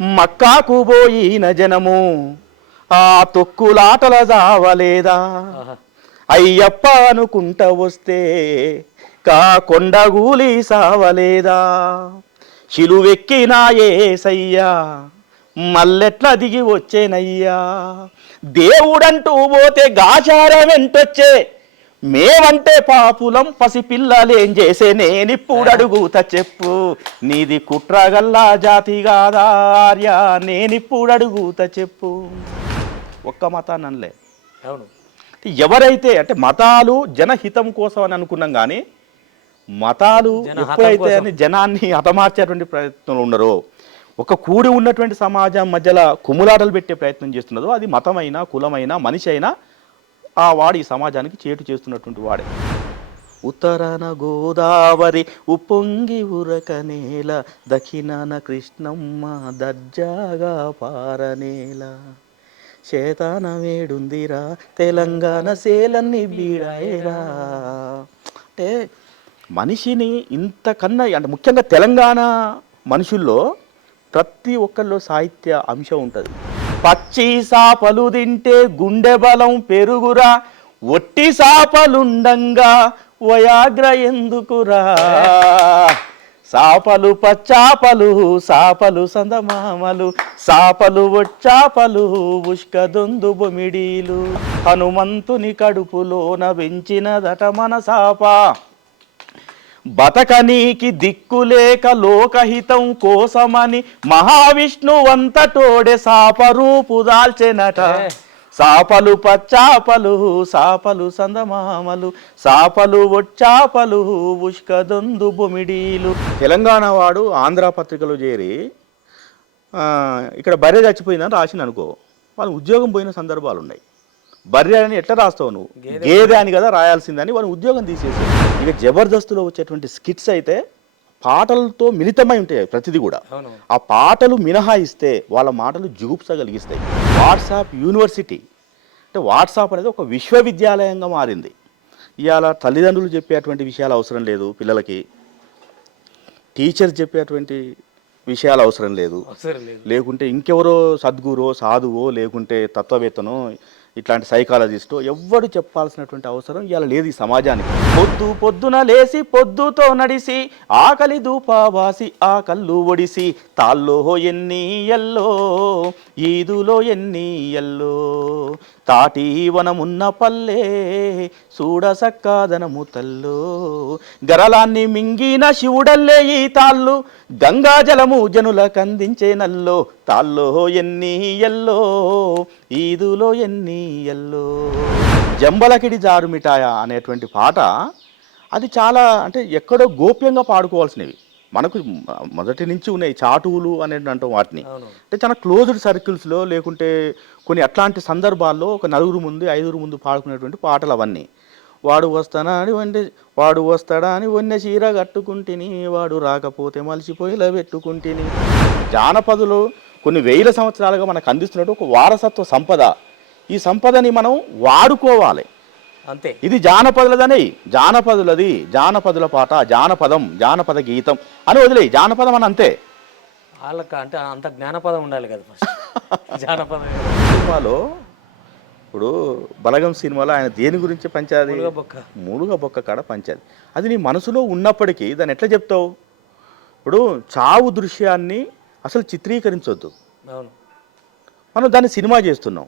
మక్కాకు పోయిన జనము ఆ తొక్కులాటల జావలేదా అయ్యప్ప అనుకుంట వస్తే కా కొండగూలి సావలేదా శిలువెక్కినా యేసయ్యా మల్లెట్ల దిగి వచ్చేనయ్యా దేవుడంటూ పోతే గాచారం వెంటొచ్చే మేమంటే పాపులం పసిపిల్లలేం చేసే నేనిప్పుడు అడుగుతా చెప్పు నీది కుట్రగల్లా జాతి కాదార్య నేనిప్పుడు అడుగుతా చెప్పు ఒక్క మతాన్ని అనలే. అవును, ఎవరైతే అంటే మతాలు జనహితం కోసం అని అనుకున్నాం కానీ మతాలు ఎప్పుడైతే అని జనాన్ని హతమార్చేటువంటి ప్రయత్నంలో ఉన్నారో ఒక కూడి ఉన్నటువంటి సమాజం మధ్యలో కుమ్ములాటలు పెట్టే ప్రయత్నం చేస్తున్నదో అది మతమైనా కులమైనా మనిషి అయినా ఆ వాడు ఈ సమాజానికి చేటు చేస్తున్నటువంటి వాడే. ఉత్తరాన గోదావరి ఉప్పొంగి ఉరకనేల దక్షిణాన కృష్ణమ్మ దర్జాగా పారనేల శేతాన వేడుందిరా తెలంగాణ సేలన్ని బీడాయేరా. అంటే మనిషిని ఇంతకన్నా అంటే ముఖ్యంగా తెలంగాణ మనుషుల్లో ప్రతి ఒక్కరిలో సాహిత్య అంశం ఉంటుంది. పచ్చి సాపలు తింటే గుండె బలం పెరుగురా ఒట్టి సాపలుండంగా వయాగ్ర ఎందుకురా సాపలు పచ్చాపలు సాపలు సందమామలు సాపలు వచ్చాపలు ఉష్కదొందు బొమిడీలు హనుమంతుని కడుపులోన పెంచినదట మన సాప బతకనీకి దిక్కులేక లోకహితం కోసమని మహావిష్ణువంతటోడే సాపరూపు దాల్చెనట సాపలు పచ్చాపలు సాపలు సందమామలు సాపలు వచ్చాపలు ఉష్కదొందు బొమిడీలు. తెలంగాణ వాడు ఆంధ్ర పత్రికలో చేరి ఇక్కడ బర్రె చచ్చిపోయిందని రాసింది అనుకో వాళ్ళు ఉద్యోగం పోయిన సందర్భాలు ఉన్నాయి. బర్రె అని ఎట్లా రాస్తావు నువ్వు గేదె అని కదా రాయాల్సిందని వాళ్ళు ఉద్యోగం తీసేసి. ఇక జబర్దస్త్లో వచ్చేటువంటి స్కిట్స్ అయితే పాటలతో మిళితమై ఉంటాయి ప్రతిదీ కూడా. ఆ పాటలు మినహాయిస్తే వాళ్ళ మాటలు జుగుప్సగలిగిస్తాయి. వాట్సాప్ యూనివర్సిటీ అంటే వాట్సాప్ అనేది ఒక విశ్వవిద్యాలయంగా మారింది. ఇవాళ తల్లిదండ్రులు చెప్పేటువంటి విషయాలు అవసరం లేదు పిల్లలకి, టీచర్స్ చెప్పేటువంటి విషయాలు అవసరం లేదు, లేకుంటే ఇంకెవరో సద్గురో సాధువో లేకుంటే తత్వవేత్తనో ఇట్లాంటి సైకాలజిస్టు ఎవ్వడు చెప్పాల్సినటువంటి అవసరం ఇవాళ లేదు ఈ సమాజానికి. పొద్దున లేసి పొద్దుతో నడిసి ఆకలి దూపావాసి ఆ కళ్ళు ఒడిసి తాల్లో ఎన్ని ఎల్లో ఈదులో ఎన్ని ఎల్లో తాటి వనమున్న పల్లె చూడ సక్కాదనము తల్లో గరలాన్ని మింగిన శివుడల్లే ఈ తాళ్ళు గంగాజలము జనులకందించే నల్లో తాల్లో ఎన్ని ఎల్లో ఈదులో ఎన్ని ఎల్లో. జంబలకిడి జారు మిఠాయ అనేటువంటి పాట అది చాలా అంటే ఎక్కడో గోప్యంగా పాడుకోవాల్సినవి. మనకు మొదటి నుంచి ఉన్నాయి చాటువులు అనేది అంటాం వాటిని. అంటే చాలా క్లోజ్డ్ సర్కిల్స్లో లేకుంటే కొన్ని అట్లాంటి సందర్భాల్లో ఒక నలుగురు ముందు ఐదుగురు ముందు పాడుకునేటువంటి పాటలు అవన్నీ. వాడు వస్తాడా అని వన్నె చీర కట్టుకుంటేని వాడు రాకపోతే మలిసిపోయిలా పెట్టుకుంటేని. జానపదులు కొన్ని వేల సంవత్సరాలుగా మనకు అందిస్తున్నట్టు ఒక వారసత్వ సంపద. ఈ సంపదని మనం వాడుకోవాలి అంతే. ఇది జానపదులదని జానపదులది జానపదుల పాట జానపదం జానపద గీతం అని వదిలేయి. జానపదం అని అంతే. వాళ్ళకి అంటే అంత జ్ఞానపదం ఉండాలి కదా జానపదం. సినిమాలో ఇప్పుడు బలగం సినిమాలో ఆయన దేని గురించి పంచాది? మూలుగ బొక్క కాడ పంచాది. అది నీ మనసులో ఉన్నప్పటికీ దాన్ని ఎట్లా చెప్తావు? ఇప్పుడు చావు దృశ్యాన్ని అసలు చిత్రీకరించొద్దు, మనం దాన్ని సినిమా చేస్తున్నాం.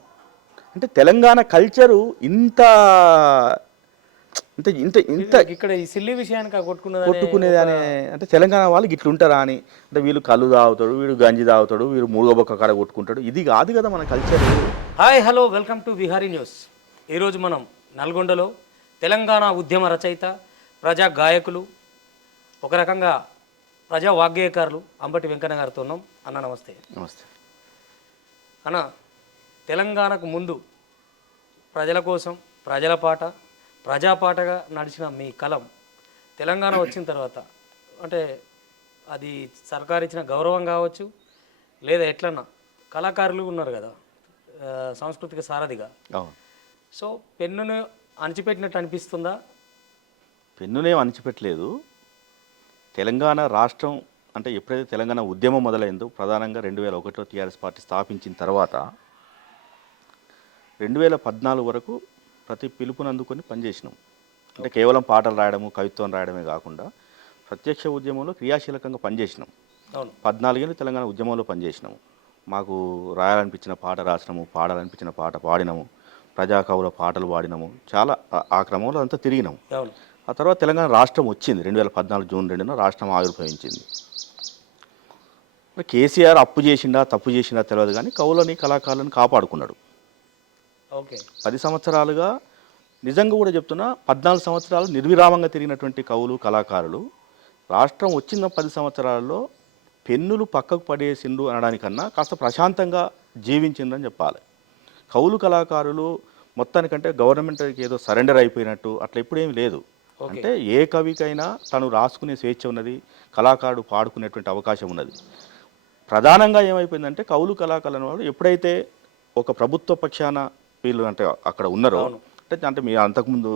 అంటే తెలంగాణ కల్చరు ఇంత ఇంత ఇంత ఇంత ఇక్కడ ఈ సిల్లి విషయానికి కొట్టుకునేది అనే అంటే తెలంగాణ వాళ్ళు ఇట్లా ఉంటారా అని. అంటే వీళ్ళు కళ్ళు తాగుతాడు, వీడు గంజి తాగుతాడు, వీడు మూగబొక్క కాడ కొట్టుకుంటాడు. ఇది కాదు కదా మన culture. Hi hello welcome to Vihari news. ఈరోజు మనం నల్గొండలో తెలంగాణ ఉద్యమ రచయిత ప్రజా గాయకులు ఒక రకంగా ప్రజా వాగ్గేయకారులు అంబటి వెంకన్న గారితో ఉన్నాం. అన్న నమస్తే. నమస్తే అన్న. తెలంగాణకు ముందు ప్రజల కోసం ప్రజల పాట ప్రజాపాటగా నడిచిన మీ కలం తెలంగాణ వచ్చిన తర్వాత అంటే అది సర్కారు ఇచ్చిన గౌరవం కావచ్చు లేదా ఎట్లన్నా కళాకారులు ఉన్నారు కదా సాంస్కృతిక సారథిగా. సో పెన్నును అణిచిపెట్టినట్టు అనిపిస్తుందా? పెన్నునే అణిచిపెట్టలేదు. తెలంగాణ రాష్ట్రం అంటే ఎప్పుడైతే తెలంగాణ ఉద్యమం మొదలైందో ప్రధానంగా 2001లో టీఆర్ఎస్ పార్టీ స్థాపించిన తర్వాత 2014 వరకు ప్రతి పిలుపుని అందుకొని పనిచేసినాం. అంటే కేవలం పాటలు రాయడము, కవిత్వం రాయడమే కాకుండా ప్రత్యక్ష ఉద్యమంలో క్రియాశీలకంగా పనిచేసినాం. 14 ఏళ్ళు తెలంగాణ ఉద్యమంలో పనిచేసినాము. మాకు రాయాలనిపించిన పాట రాసినాము, పాడాలనిపించిన పాట పాడినాము, ప్రజాకవుల పాటలు పాడినాము. చాలా ఆ క్రమంలో అంతా తిరిగినాము. ఆ తర్వాత తెలంగాణ రాష్ట్రం వచ్చింది. 2014 జూన్ 2న రాష్ట్రం ఆవిర్భవించింది. కేసీఆర్ అప్పు చేసిండా తప్పు చేసిండా తెలియదు కానీ కవులని కళాకారులను కాపాడుకున్నాడు. 10 సంవత్సరాలుగా నిజంగా కూడా చెప్తున్నా, 14 సంవత్సరాలు నిర్విరామంగా తిరిగినటువంటి కవులు కళాకారులు రాష్ట్రం వచ్చిన 10 సంవత్సరాల్లో పెన్నులు పక్కకు పడేసిండు అనడానికన్నా కాస్త ప్రశాంతంగా జీవించిందని చెప్పాలి. కవులు కళాకారులు మొత్తానికంటే గవర్నమెంట్కి ఏదో సరెండర్ అయిపోయినట్టు అట్లా ఎప్పుడేమీ లేదు. అంటే ఏ కవికైనా తను రాసుకునే స్వేచ్ఛ ఉన్నది, కళాకారుడు పాడుకునేటువంటి అవకాశం ఉన్నది. ప్రధానంగా ఏమైపోయిందంటే కవులు కళాకారుల వాళ్ళు ఎప్పుడైతే ఒక ప్రభుత్వ పక్షాన వీళ్ళు అంటే అక్కడ ఉన్నారో, అంటే మీ అంతకుముందు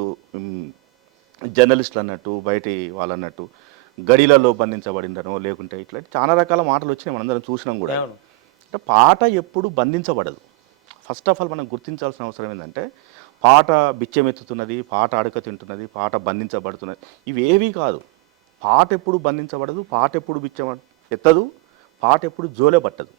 జర్నలిస్టులు అన్నట్టు బయటి వాళ్ళు అన్నట్టు గడిలలో బంధించబడిందనో లేకుంటే ఇట్లా చాలా రకాల మాటలు వచ్చినాయి, మనందరం చూసినాం కూడా. అంటే పాట ఎప్పుడు బంధించబడదు. ఫస్ట్ ఆఫ్ ఆల్ మనం గుర్తించాల్సిన అవసరం ఏంటంటే పాట బిచ్చమెత్తుతున్నది, పాట అడక తింటున్నది, పాట బంధించబడుతున్నది, ఇవేవీ కాదు. పాట ఎప్పుడు బంధించబడదు, పాట ఎప్పుడు ఎత్తదు, పాట ఎప్పుడు జోలే పట్టదు.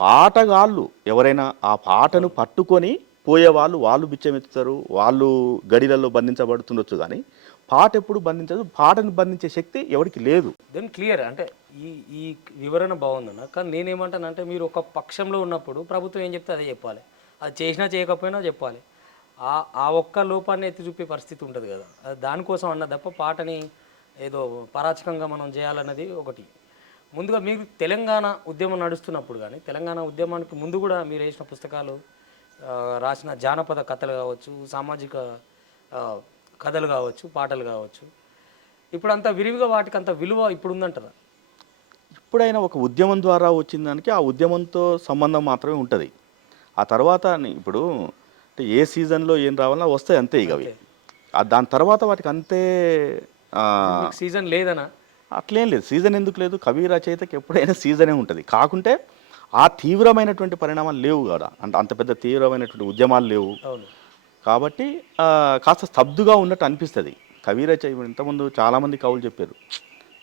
పాటగాళ్ళు ఎవరైనా ఆ పాటను పట్టుకొని పోయేవాళ్ళు వాళ్ళు బిచ్చమెత్తుతారు, వాళ్ళు గడిలలో బంధించబడుతుండొచ్చు, కానీ పాట ఎప్పుడు బంధించదు. పాటను బంధించే శక్తి ఎవరికి లేదు. Then clear. అంటే ఈ ఈ వివరణ బాగుందన్న. కానీ నేనేమంటానంటే మీరు ఒక పక్షంలో ఉన్నప్పుడు ప్రభుత్వం ఏం చెప్తే అదే చెప్పాలి, అది చేసినా చేయకపోయినా చెప్పాలి. ఆ ఒక్క లోపాన్ని ఎత్తి చూపే పరిస్థితి ఉంటుంది కదా, దానికోసం అన్న తప్ప పాటని ఏదో పరాచకంగా మనం చేయాలన్నది ఒకటి. ముందుగా మీరు తెలంగాణ ఉద్యమం నడుస్తున్నప్పుడు కానీ తెలంగాణ ఉద్యమానికి ముందు కూడా మీరు వేసిన పుస్తకాలు, రాసిన జానపద కథలు కావచ్చు, సామాజిక కథలు కావచ్చు, పాటలు కావచ్చు, ఇప్పుడు అంత విరివిగా వాటికి అంత విలువ ఇప్పుడు ఉందంటారా? ఇప్పుడైనా ఒక ఉద్యమం ద్వారా వచ్చిన దానికి ఆ ఉద్యమంతో సంబంధం మాత్రమే ఉంటుంది. ఆ తర్వాత ఇప్పుడు అంటే ఏ సీజన్లో ఏం రావాలన్నా వస్తాయి అంతే. ఇక అవి దాని తర్వాత వాటికి అంతే సీజన్ లేదనా? అట్లేం లేదు. సీజన్ ఎందుకు లేదు? కవి రచయితకి ఎప్పుడైనా సీజనే ఉంటుంది. కాకుంటే ఆ తీవ్రమైనటువంటి పరిణామాలు లేవు కదా, అంటే అంత పెద్ద తీవ్రమైనటువంటి ఉద్యమాలు లేవు కాబట్టి కాస్త స్తబ్దుగా ఉన్నట్టు అనిపిస్తుంది. కవి రచయిత ఇంతకుముందు చాలామంది కవులు చెప్పారు,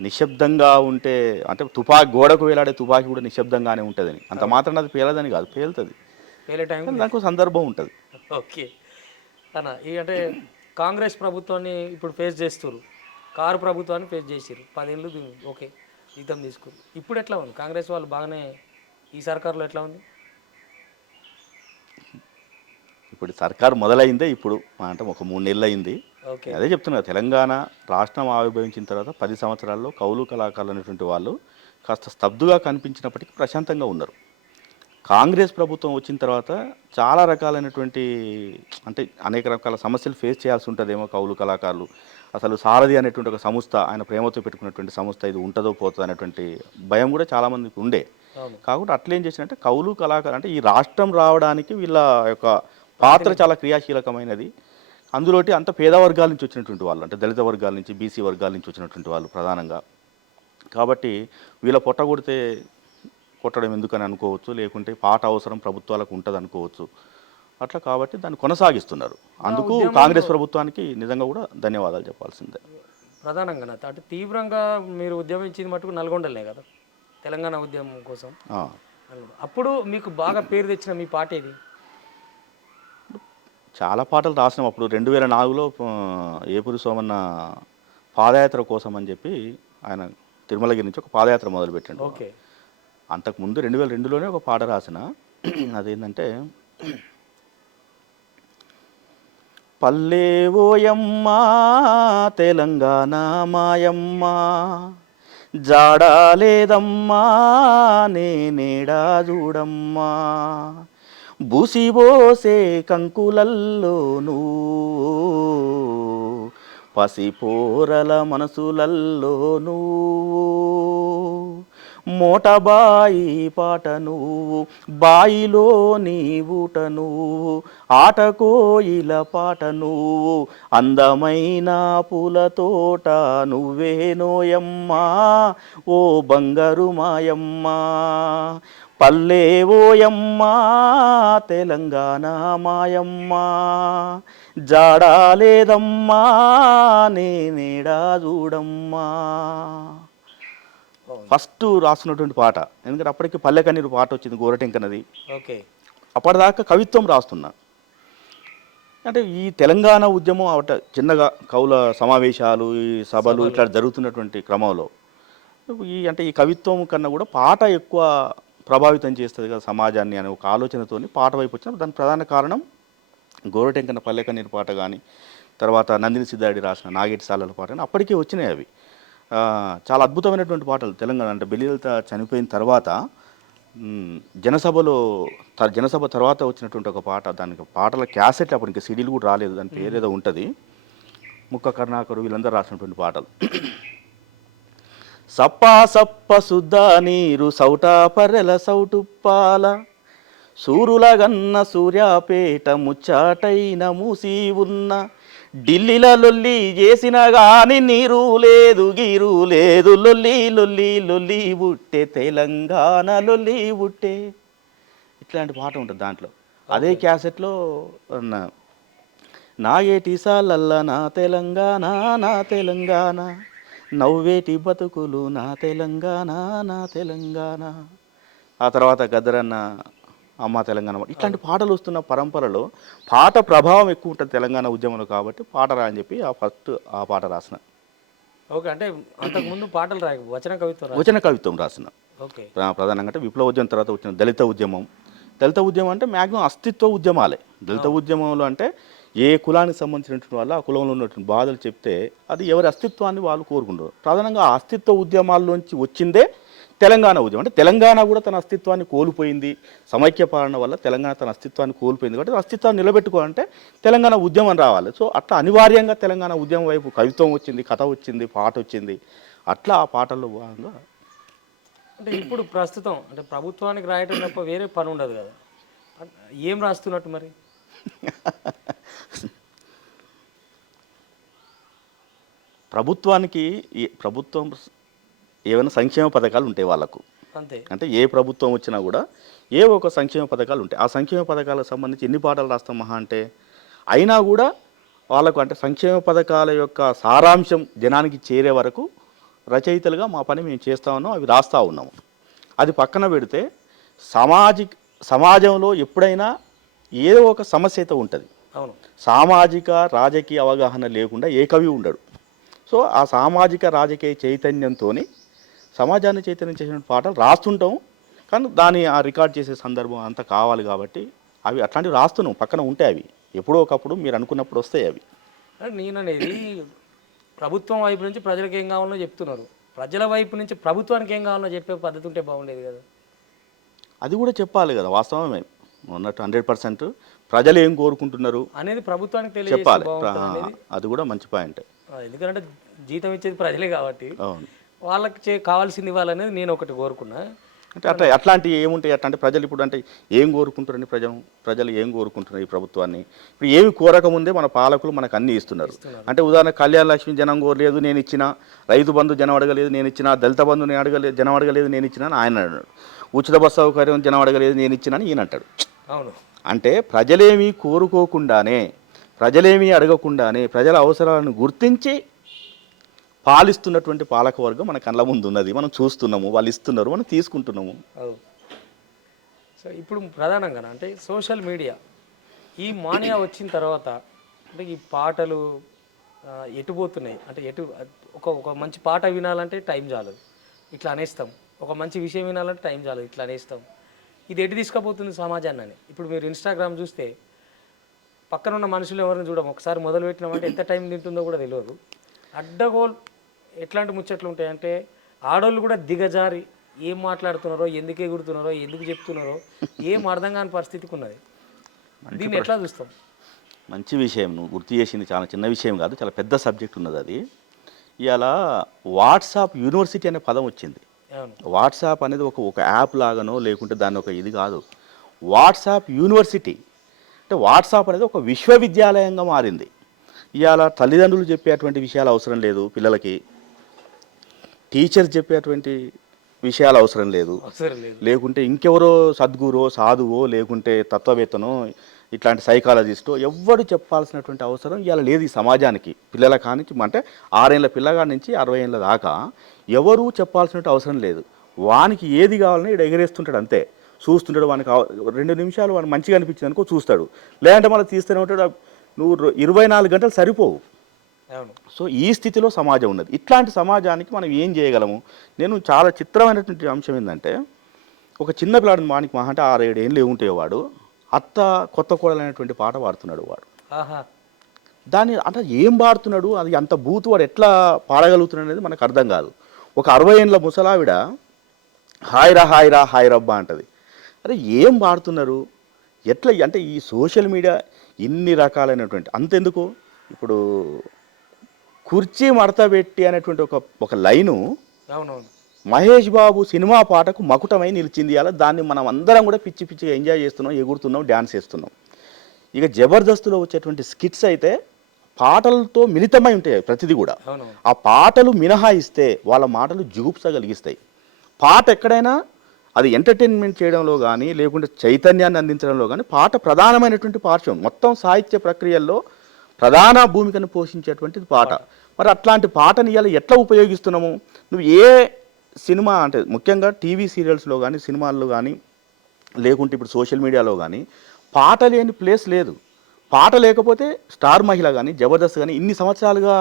నిశ్శబ్దంగా ఉంటే అంటే గోడకు వేలాడే తుపాకీ కూడా నిశ్శబ్దంగానే ఉంటుందని. అంత మాత్రం అది పేలదని కాదు, పేలుతుంది, పేలే టైం దానికి సందర్భం ఉంటుంది. ఓకే అన్న. అంటే కాంగ్రెస్ ప్రభుత్వాన్ని ఇప్పుడు ఫేస్ చేస్తారు, కారు ప్రభుత్వాన్ని ఫేస్ చేసారు, 10 ఏళ్ళు ఓకే జీతం తీసుకురు. ఇప్పుడు ఎట్లా ఉంది కాంగ్రెస్ వాళ్ళు? బాగానే ఈ సర్కారులో ఎట్లా ఉంది? ఇప్పుడు సర్కారు మొదలైందే ఇప్పుడు, అంటే ఒక 3 నెలలు అయింది. అదే చెప్తున్నా, తెలంగాణ రాష్ట్రం ఆవిర్భవించిన తర్వాత 10 సంవత్సరాల్లో కవులు కళాకారులు అనేటువంటి వాళ్ళు కాస్త స్తబ్దుగా కనిపించినప్పటికీ ప్రశాంతంగా ఉన్నారు. కాంగ్రెస్ ప్రభుత్వం వచ్చిన తర్వాత చాలా రకాలైనటువంటి అంటే అనేక రకాల సమస్యలు ఫేస్ చేయాల్సి ఉంటుందేమో కవులు కళాకారులు. అసలు సారథి అనేటువంటి ఒక సంస్థ, ఆయన ప్రేమతో పెట్టుకున్నటువంటి సంస్థ, ఇది ఉంటుందో పోతుందో అనేటువంటి భయం కూడా చాలామందికి ఉండే. కాకుండా అట్లేం చేసినట్టే కవులు కళాకారులు అంటే ఈ రాష్ట్రం రావడానికి వీళ్ళ యొక్క పాత్ర చాలా క్రియాశీలకమైనది. అందులోటి అంత పేద వర్గాల నుంచి వచ్చినటువంటి వాళ్ళు, అంటే దళిత వర్గాల నుంచి, బీసీ వర్గాల నుంచి వచ్చినటువంటి వాళ్ళు ప్రధానంగా. కాబట్టి వీళ్ళ కొట్టడం ఎందుకని అనుకోవచ్చు, లేకుంటే పాట అవసరం ప్రభుత్వాలకు ఉంటుంది అనుకోవచ్చు. అట్లా కాబట్టి దాన్ని కొనసాగిస్తున్నారు. అందుకు కాంగ్రెస్ ప్రభుత్వానికి నిజంగా కూడా ధన్యవాదాలు చెప్పాల్సిందే. ప్రధానంగా అంటే తీవ్రంగా మీరు ఉద్యమించింది మటుకు నల్గొండలే కదా తెలంగాణ ఉద్యమం కోసం. అప్పుడు మీకు బాగా పేరు తెచ్చిన మీ పాట ఏది? చాలా పాటలు రాసినాం అప్పుడు. 2004లో ఏపూరి సోమన్న పాదయాత్ర కోసం అని చెప్పి ఆయన తిరుమలగిరి నుంచి ఒక పాదయాత్ర మొదలుపెట్టాడు. ఓకే. అంతకుముందు 2002లోనే ఒక పాట రాసిన, అదేంటంటే పల్లె ఓయమ్మా తెలంగాణ మాయమ్మా జాడాలేదమ్మా నేనేడా చూడమ్మా బూసిబోసే కంకులల్లోనూ పసిపోరల మనసులల్లోనూ మోటబాయి పాట నువ్వు, బాయిలో నీ ఊట నువ్వు, ఆటకోయిల పాట నువ్వు, అందమైన పూల తోట నువ్వే నోయమ్మా ఓ బంగారు మాయమ్మా, పల్లె ఓయమ్మా తెలంగాణ మాయమ్మా, జాడాలేదమ్మా నేనేడా చూడమ్మా. ఫస్ట్ రాస్తున్నటువంటి పాట, ఎందుకంటే అప్పటికి పల్లెకన్నీరు పాట వచ్చింది గోరటెంకనది. ఓకే, అప్పటిదాకా కవిత్వం రాస్తున్నా. అంటే ఈ తెలంగాణ ఉద్యమం అవట చిన్నగా కవుల సమావేశాలు, ఈ సభలు ఇట్లా జరుగుతున్నటువంటి క్రమంలో ఈ కవిత్వం కన్నా కూడా పాట ఎక్కువ ప్రభావితం చేస్తుంది కదా సమాజాన్ని అనే ఒక ఆలోచనతోని పాట వైపు వచ్చిన. దానికి ప్రధాన కారణం గోరటెంకన పల్లెకన్నీరు పాట కానీ, తర్వాత నందిని సిద్ధాడి రాసిన నాగేటి సాలల పాట కానీ అప్పటికే వచ్చినాయి. అవి చాలా అద్భుతమైనటువంటి పాటలు. తెలంగాణ అంటే బెల్లిలత చనిపోయిన తర్వాత జనసభ తర్వాత వచ్చినటువంటి ఒక పాట, దానికి పాటల క్యాసెట్లు అప్పుడు ఇంకా సిడీలు కూడా రాలేదు, దాని పేరు ఏదో ఉంటుంది, ముక్క కరుణాకరు వీళ్ళందరూ రాసినటువంటి పాటలు. సప్పా సప్ప సుద్దా నీరు సౌటా పర్రెల సౌటుప్పాల, సూరుల గన్న సూర్యాపేట ముచ్చాటైన మూసి ఉన్న, ఢిల్లీల లొల్లి చేసిన గాని నీరు లేదు గీరు లేదు, లొల్లి లొల్లి లొల్లి బుట్టే తెలంగాణ లొల్లి బుట్టే. ఇట్లాంటి పాట ఉంటుంది దాంట్లో. అదే క్యాసెట్లో నాగేటి సాలల్ల నా తెలంగాణ నా తెలంగాణ, నవ్వేటి బతుకులు నా తెలంగాణ నా తెలంగాణ, ఆ తర్వాత గద్దరన్న అమ్మ తెలంగాణ. ఇట్లాంటి పాటలు వస్తున్న పరంపరలో పాట ప్రభావం ఎక్కువ ఉంటుంది తెలంగాణ ఉద్యమంలో, కాబట్టి పాట రాని చెప్పి ఫస్ట్ ఆ పాట రాసిన. ఓకే, అంటే అంతకుముందు పాటలు వచన కవిత్వం రాసిన. ఓకే, ప్రధానంగా అంటే విప్లవ ఉద్యమం తర్వాత వచ్చిన దళిత ఉద్యమం. దళిత ఉద్యమం అంటే మ్యాక్సిమం అస్తిత్వ ఉద్యమాలే. దళిత ఉద్యమంలో అంటే ఏ కులానికి సంబంధించినటువంటి వాళ్ళు ఆ కులంలో ఉన్నటువంటి బాధలు చెప్తే అది ఎవరి అస్తిత్వాన్ని వాళ్ళు కోరుకుంటారు. ప్రధానంగా ఆ అస్తిత్వ ఉద్యమాల్లోంచి వచ్చిందే తెలంగాణ ఉద్యమం. అంటే తెలంగాణ కూడా తన అస్తిత్వాన్ని కోల్పోయింది, సమైక్య పాలన వల్ల తెలంగాణ తన అస్తిత్వాన్ని కోల్పోయింది. కాబట్టి అస్తిత్వాన్ని నిలబెట్టుకోవాలంటే తెలంగాణ ఉద్యమం రావాలి. సో అట్లా అనివార్యంగా తెలంగాణ ఉద్యమం వైపు కవిత్వం వచ్చింది, కథ వచ్చింది, పాట వచ్చింది. అట్లా ఆ పాటల్లో భాగంగా. అంటే ఇప్పుడు ప్రస్తుతం అంటే ప్రభుత్వానికి రాయటం తప్ప వేరే పని ఉండదు కదా, ఏం రాస్తున్నట్టు మరి? ప్రభుత్వం ఏమైనా సంక్షేమ పథకాలు ఉంటాయి వాళ్ళకు, అంతే. అంటే ఏ ప్రభుత్వం వచ్చినా కూడా ఏ ఒక సంక్షేమ పథకాలు ఉంటాయి. ఆ సంక్షేమ పథకాలకు సంబంధించి ఎన్ని పాటలు రాస్తాం మహా అంటే, అయినా కూడా వాళ్ళకు అంటే సంక్షేమ పథకాల యొక్క సారాంశం జనానికి చేరే వరకు రచయితలుగా మా పని మేము చేస్తూ ఉన్నాం, అవి రాస్తూ ఉన్నాము. అది పక్కన పెడితే సమాజంలో ఎప్పుడైనా ఏదో ఒక సమస్య అయితే ఉంటుంది. అవును, సామాజిక రాజకీయ అవగాహన లేకుండా ఏ కవి ఉండడు. సో ఆ సామాజిక రాజకీయ చైతన్యంతో సమాజాన్ని చైతన్యం చేసిన పాటలు రాస్తుంటాం. కానీ దాన్ని ఆ రికార్డ్ చేసే సందర్భం అంతా కావాలి కాబట్టి అవి అట్లాంటివి రాస్తున్నాం, పక్కన ఉంటాయి. అవి ఎప్పుడో ఒకప్పుడు మీరు అనుకున్నప్పుడు వస్తాయి అవి. నేననేది ప్రభుత్వం వైపు నుంచి ప్రజలకు ఏం కావాలో చెప్తున్నారు, ప్రజల వైపు నుంచి ప్రభుత్వానికి ఏం కావాలో చెప్పే పద్ధతి ఉంటే బాగుండేది కదా. అది కూడా చెప్పాలి కదా, వాస్తవమే ఉన్నట్టు 100% ప్రజలు ఏం కోరుకుంటున్నారు అనేది ప్రభుత్వానికి చెప్పాలి. అది కూడా మంచి పాయింట్. ఎందుకంటే జీతం ఇచ్చేది ప్రజలే కాబట్టి వాళ్ళకి కావాల్సింది ఇవ్వాలనేది నేను ఒకటి కోరుకున్నా. అంటే అట్లాంటివి ఏముంటాయి అట్లా అంటే ప్రజలు ఇప్పుడు అంటే ఏం కోరుకుంటారని ప్రజలు ఏం కోరుకుంటున్నారు ఈ ప్రభుత్వాన్ని? ఇప్పుడు ఏమి కోరకముందే మన పాలకులు మనకు అన్నీ ఇస్తున్నారు. అంటే ఉదాహరణ కళ్యాణ లక్ష్మి జనం కోరలేదు నేను ఇచ్చిన, రైతు బంధు జనం అడగలేదు నేను ఇచ్చిన, దళిత బంధు జనం అడగలేదు నేను ఇచ్చిన అని ఆయన అన్నాడు, ఉచిత బస్సు సౌకర్యం జనం అడగలేదు నేను ఇచ్చిన అని ఈయన అంటాడు. అవును, అంటే ప్రజలేమీ కోరుకోకుండానే, ప్రజలేమీ అడగకుండానే ప్రజల అవసరాలను గుర్తించి పాలిస్తున్నటువంటి పాలకవర్గం మన కళ్ళ ముందు ఉన్నది, మనం చూస్తున్నాము, వాళ్ళు ఇస్తున్నారు, మనం తీసుకుంటున్నాము. సో ఇప్పుడు ప్రధానంగా అంటే సోషల్ మీడియా ఈ మానియా వచ్చిన తర్వాత అంటే ఈ పాటలు ఎటుపోతున్నాయి అంటే ఒక మంచి పాట వినాలంటే టైం చాలదు, ఇట్లా అనేస్తాం. ఒక మంచి విషయం వినాలంటే టైం చాలదు, ఇట్లా అనేస్తాం. ఇది ఎటు తీసుకుపోతుంది సమాజాన్ని అని. ఇప్పుడు మీరు ఇన్స్టాగ్రామ్ చూస్తే పక్కన ఉన్న మనుషులు ఎవరిని చూడము, ఒకసారి మొదలు పెట్టినామంటే ఎంత టైం తింటుందో కూడా తెలియదు. అడ్డగోల్ ఎట్లాంటి ముచ్చట్లు ఉంటాయంటే ఆడోళ్ళు కూడా దిగజారి ఏం మాట్లాడుతున్నారో, ఎందుకు ఎగురుతున్నారో, ఎందుకు చెప్తున్నారో ఏం అర్థం కాని పరిస్థితికి ఉన్నది. దీన్ని ఎట్లా చూస్తాం? మంచి విషయం నువ్వు గుర్తు చేసింది, చాలా చిన్న విషయం కాదు, చాలా పెద్ద సబ్జెక్ట్ ఉన్నది అది. ఇవాళ వాట్సాప్ యూనివర్సిటీ అనే పదం వచ్చింది. అవును. వాట్సాప్ అనేది ఒక యాప్ లాగానో లేకుంటే దాన్ని ఒక ఇది కాదు. WhatsApp university. అంటే వాట్సాప్ అనేది ఒక విశ్వవిద్యాలయంగా మారింది. ఇవాళ తల్లిదండ్రులు చెప్పేటువంటి విషయాలు అవసరం లేదు పిల్లలకి. టీచర్స్ చెప్పేటువంటి విషయాలు అవసరం లేదు. అవసరం లేదు. లేకుంటే ఇంకెవరో సద్గురో సాధువో లేకుంటే తత్వవేత్తనో ఇట్లాంటి సైకాలజిస్టో ఎవ్వరు చెప్పాల్సినటువంటి అవసరం ఇవాళ లేదు ఈ సమాజానికి. పిల్లల కానించి అంటే 6 ఏళ్ళ పిల్లగాడి నుంచి 60 ఏళ్ళ దాకా ఎవరూ చెప్పాల్సినట్టు అవసరం లేదు. వానికి ఏది కావాలని ఇక్కడ ఎగరేస్తుంటాడు అంతే. చూస్తుంటాడు, వానికి 2 నిమిషాలు వానికి మంచిగా అనిపించింది అనుకో చూస్తాడు, లేదంటే మళ్ళీ తీస్తూనే ఉంటాడు. నువ్వు 24 గంటలు సరిపోవు. అవును. సో ఈ స్థితిలో సమాజం ఉన్నది. ఇట్లాంటి సమాజానికి మనం ఏం చేయగలము? నేను చాలా చిత్రమైనటువంటి అంశం ఏంటంటే, ఒక చిన్న పిల్లాడు వానికి మహా అంటే 6-7 ఏళ్ళు ఉంటాయి, వాడు అత్త కొత్త కోడలైనటువంటి పాట పాడుతున్నాడు వాడు. ఆహా. దాన్ని అంటే ఏం పాడుతున్నాడు, అది అంత బూతు వాడు ఎట్లా పాడగలుగుతున్నాడు అనేది మనకు అర్థం కాదు. ఒక 60 ఏళ్ళ ముసలావిడ హాయిరా హాయిరా హాయ్ రబ్బా అంటది. అరే ఏం పాడుతున్నారు, ఎట్లా అంటే ఈ సోషల్ మీడియా ఇన్ని రకాలైనటువంటి అంతెందుకు ఇప్పుడు కుర్చీ మడత పెట్టి అనేటువంటి ఒక లైను అవునవును. మహేష్ బాబు సినిమా పాటకు మకుటమై నిలిచింది. అలా దాన్ని మనం అందరం కూడా పిచ్చి పిచ్చిగా ఎంజాయ్ చేస్తున్నాం, ఎగురుతున్నాం, డ్యాన్స్ చేస్తున్నాం. ఇక జబర్దస్త్లో వచ్చేటువంటి స్కిట్స్ అయితే పాటలతో మిళితమై ఉంటాయి ప్రతిదీ కూడా. అవునవును. ఆ పాటలు మినహాయిస్తే వాళ్ళ మాటలు జుగుప్స కలిగిస్తాయి. పాట ఎక్కడైనా అది ఎంటర్టైన్మెంట్ చేయడంలో కానీ లేకుంటే చైతన్యాన్ని అందించడంలో కానీ పాట ప్రధానమైనటువంటి పార్శ్వం. మొత్తం సాహిత్య ప్రక్రియల్లో ప్రధాన భూమికను పోషించేటువంటిది పాట. మరి అట్లాంటి పాటని ఇలా ఎట్లా ఉపయోగిస్తున్నాము? నువ్వు ఏ సినిమా అంటే ముఖ్యంగా టీవీ సీరియల్స్లో కానీ సినిమాల్లో కానీ లేకుంటే ఇప్పుడు సోషల్ మీడియాలో కానీ పాట లేని ప్లేస్ లేదు. పాట లేకపోతే స్టార్ మహిళ కానీ జబర్దస్త్ కానీ ఇన్ని సంవత్సరాలుగా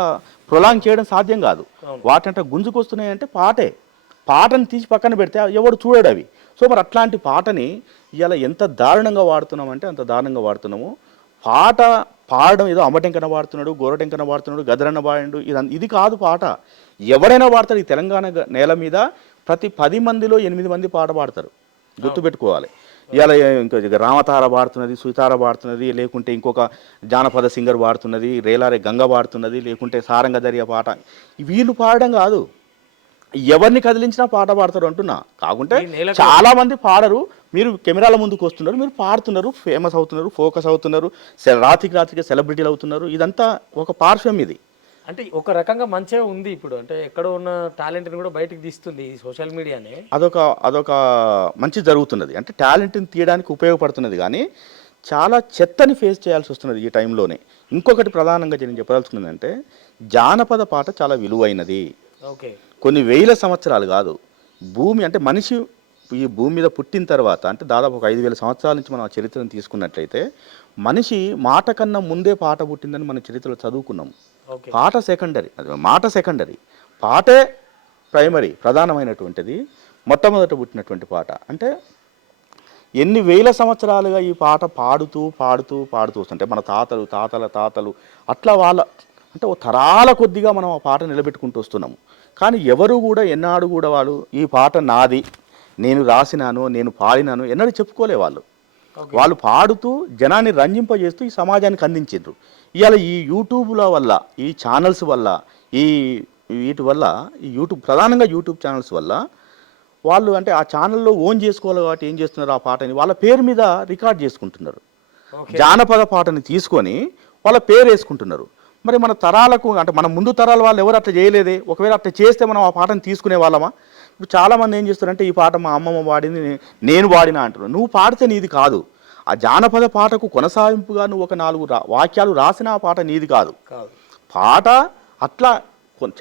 ప్రొలాంగ్ చేయడం సాధ్యం కాదు. వాటంట గుంజుకొస్తున్నాయంటే పాటే. పాటను తీసి పక్కన పెడితే ఎవడు చూడడు అవి. సో మరి అట్లాంటి పాటని ఇలా ఎంత దారుణంగా వాడుతున్నామంటే అంత దారుణంగా వాడుతున్నాము. పాట పాడడం ఏదో అమ్మటెంకన వాడుతున్నాడు, గోరటెంకన వాడుతున్నాడు, గదరన్న వాడిండు, ఇది కాదు పాట. ఎవరైనా వాడతారు. ఈ తెలంగాణ నేల మీద ప్రతి 10 మందిలో 8 మంది పాట పాడతారు, గుర్తుపెట్టుకోవాలి. ఇవాళ ఇంకా రామతార పాడుతున్నది, సుతార పాడుతున్నది, లేకుంటే ఇంకొక జానపద సింగర్ పాడుతున్నది, రేలారే గంగ పాడుతున్నది, లేకుంటే సారంగదర్య పాట. వీళ్ళు పాడడం కాదు, ఎవరిని కదిలించినా పాట పాడతారు అంటున్నా. కాకుంటే చాలా మంది పాడరు. మీరు కెమెరాల ముందుకు వస్తున్నారు, మీరు పాడుతున్నారు, ఫేమస్ అవుతున్నారు, ఫోకస్ అవుతున్నారు, రాత్రికి సెలబ్రిటీలు అవుతున్నారు. ఇదంతా ఒక పార్శ్వం ఇది. అంటే ఒక రకంగా మంచిగా ఉంది. ఇప్పుడు అంటే ఎక్కడ ఉన్న టాలెంట్ని కూడా బయటకు తీస్తుంది ఈ సోషల్ మీడియానే. అదొక మంచి జరుగుతున్నది. అంటే టాలెంట్ని తీయడానికి ఉపయోగపడుతున్నది. కానీ చాలా చెత్తని ఫేస్ చేయాల్సి వస్తున్నది ఈ టైంలోనే. ఇంకొకటి ప్రధానంగా నేను చెప్పదలుచుకున్నది అంటే జానపద పాట చాలా విలువైనది. ఓకే. కొన్ని వేల సంవత్సరాలు కాదు, భూమి అంటే మనిషి ఈ భూమి మీద పుట్టిన తర్వాత అంటే దాదాపు ఒక 5,000 సంవత్సరాల నుంచి మనం ఆ చరిత్రను తీసుకున్నట్లయితే మనిషి మాట కన్నా ముందే పాట పుట్టిందని మన చరిత్రలో చదువుకున్నాం. పాట సెకండరీ, మాట సెకండరీ, పాటే ప్రైమరీ, ప్రధానమైనటువంటిది, మొట్టమొదట పుట్టినటువంటి పాట. అంటే ఎన్ని వేల సంవత్సరాలుగా ఈ పాట పాడుతూ పాడుతూ పాడుతూ వస్తుంటే మన తాతలు తాతల తాతలు అట్లా వాళ్ళ అంటే ఓ తరాల కొద్దిగా మనం ఆ పాట నిలబెట్టుకుంటూ వస్తున్నాము. కానీ ఎవరు కూడా ఎన్నాడు కూడా వాళ్ళు ఈ పాట నాది, నేను రాసినాను, నేను పాడినాను ఎన్నడూ చెప్పుకోలే. వాళ్ళు పాడుతూ జనాన్ని రంజింపజేస్తూ ఈ సమాజానికి అందించారు. ఇవాళ ఈ యూట్యూబ్ల వల్ల, ఈ ఛానల్స్ వల్ల, వీటి వల్ల, ఈ ప్రధానంగా యూట్యూబ్ ఛానల్స్ వల్ల వాళ్ళు అంటే ఆ ఛానల్లో ఓన్ చేసుకోవాలి కాబట్టి ఏం చేస్తున్నారు, ఆ పాటని వాళ్ళ పేరు మీద రికార్డ్ చేసుకుంటున్నారు. జానపద పాటని తీసుకొని వాళ్ళ పేరు వేసుకుంటున్నారు. మరి మన తరాలకు అంటే మన ముందు తరాల వాళ్ళు ఎవరు అట్లా చేయలేదే. ఒకవేళ అట్లా చేస్తే మనం ఆ పాటను తీసుకునే వాళ్ళమా? ఇప్పుడు చాలామంది ఏం చేస్తారంటే ఈ పాట మా అమ్మమ్మ పాడింది నేను పాడినా అంటారు. నువ్వు పాడితే నీది కాదు. ఆ జానపద పాటకు కొనసాగింపుగా నువ్వు ఒక 4 వాక్యాలు రాసిన ఆ పాట నీది కాదు. పాట అట్లా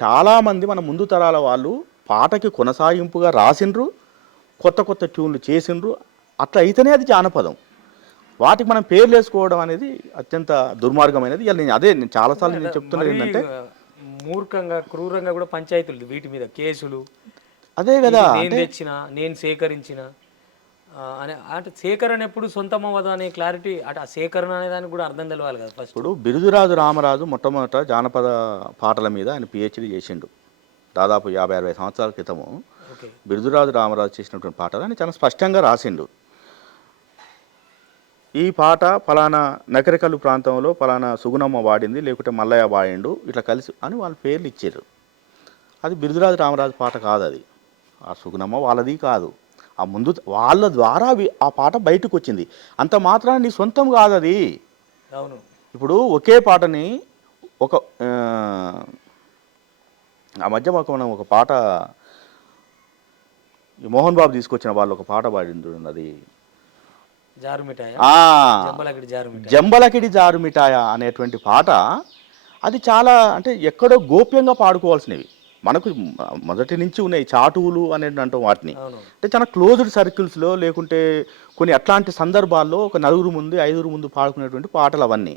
చాలామంది మన ముందు తరాల వాళ్ళు పాటకి కొనసాగింపుగా రాసిండ్రు, కొత్త కొత్త ట్యూన్లు చేసిండ్రు. అట్లా అయితేనే అది జానపదం. వాటికి మనం పేర్లు వేసుకోవడం అనేది అత్యంత దుర్మార్గమైనది. నేను చాలాసార్లు నేను చెప్తున్నది ఏంటంటే మూర్ఖంగా క్రూరంగా కూడా పంచాయతీలు వీటి మీద కేసులు. అదే కదా, నేను తెచ్చిన, నేను సేకరించిన అనే అంటే సేకరణ ఎప్పుడు సొంతం అవ్వదు అనే క్లారిటీ, అంటే ఆ సేకరణ అనే దానికి కూడా అర్థం తెలవాలి కదా ఫస్ట్. ఇప్పుడు బిరుదురాజు రామరాజు మొట్టమొదట జానపద పాటల మీద ఆయన పిహెచ్డి చేసిండు. దాదాపు 50-60 సంవత్సరాల క్రితము బిరుదురాజు రామరాజు చేసినటువంటి పాటలు ఆయన చాలా స్పష్టంగా రాసిండు. ఈ పాట ఫలానా నకరికల్లు ప్రాంతంలో ఫలానా సుగుణమ్మ వాడింది, లేకుంటే మల్లయ్య వాడిండు, ఇట్లా కలిసి అని వాళ్ళ పేర్లు ఇచ్చారు. అది బిరుదురాజు రామరాజు పాట కాదు. అది ఆ సుగుణమ్మ వాళ్ళది కాదు, ఆ ముందు వాళ్ళ ద్వారా ఆ పాట బయటకు వచ్చింది. అంత మాత్రాన నీ సొంతం కాదు అది. అవును. ఇప్పుడు ఒకే పాటని ఒక ఆ మధ్య మనం ఒక పాట మోహన్ బాబు తీసుకొచ్చిన వాళ్ళు ఒక పాట పాడింది అది జారుమిఠాయ, జంబలకిడి జారుమిఠాయ, జంబలకిడి జారుమిఠాయ అనేటువంటి పాట. అది చాలా అంటే ఎక్కడో గోప్యంగా పాడుకోవాల్సినవి. మనకు మొదటి నుంచి ఉన్నాయి చాటువులు అనేది అంటాం వాటిని. అంటే చాలా క్లోజ్డ్ సర్కిల్స్లో లేకుంటే కొన్ని అట్లాంటి సందర్భాల్లో ఒక నలుగురు ముందు 5 ముందు పాడుకునేటువంటి పాటలు అవన్నీ.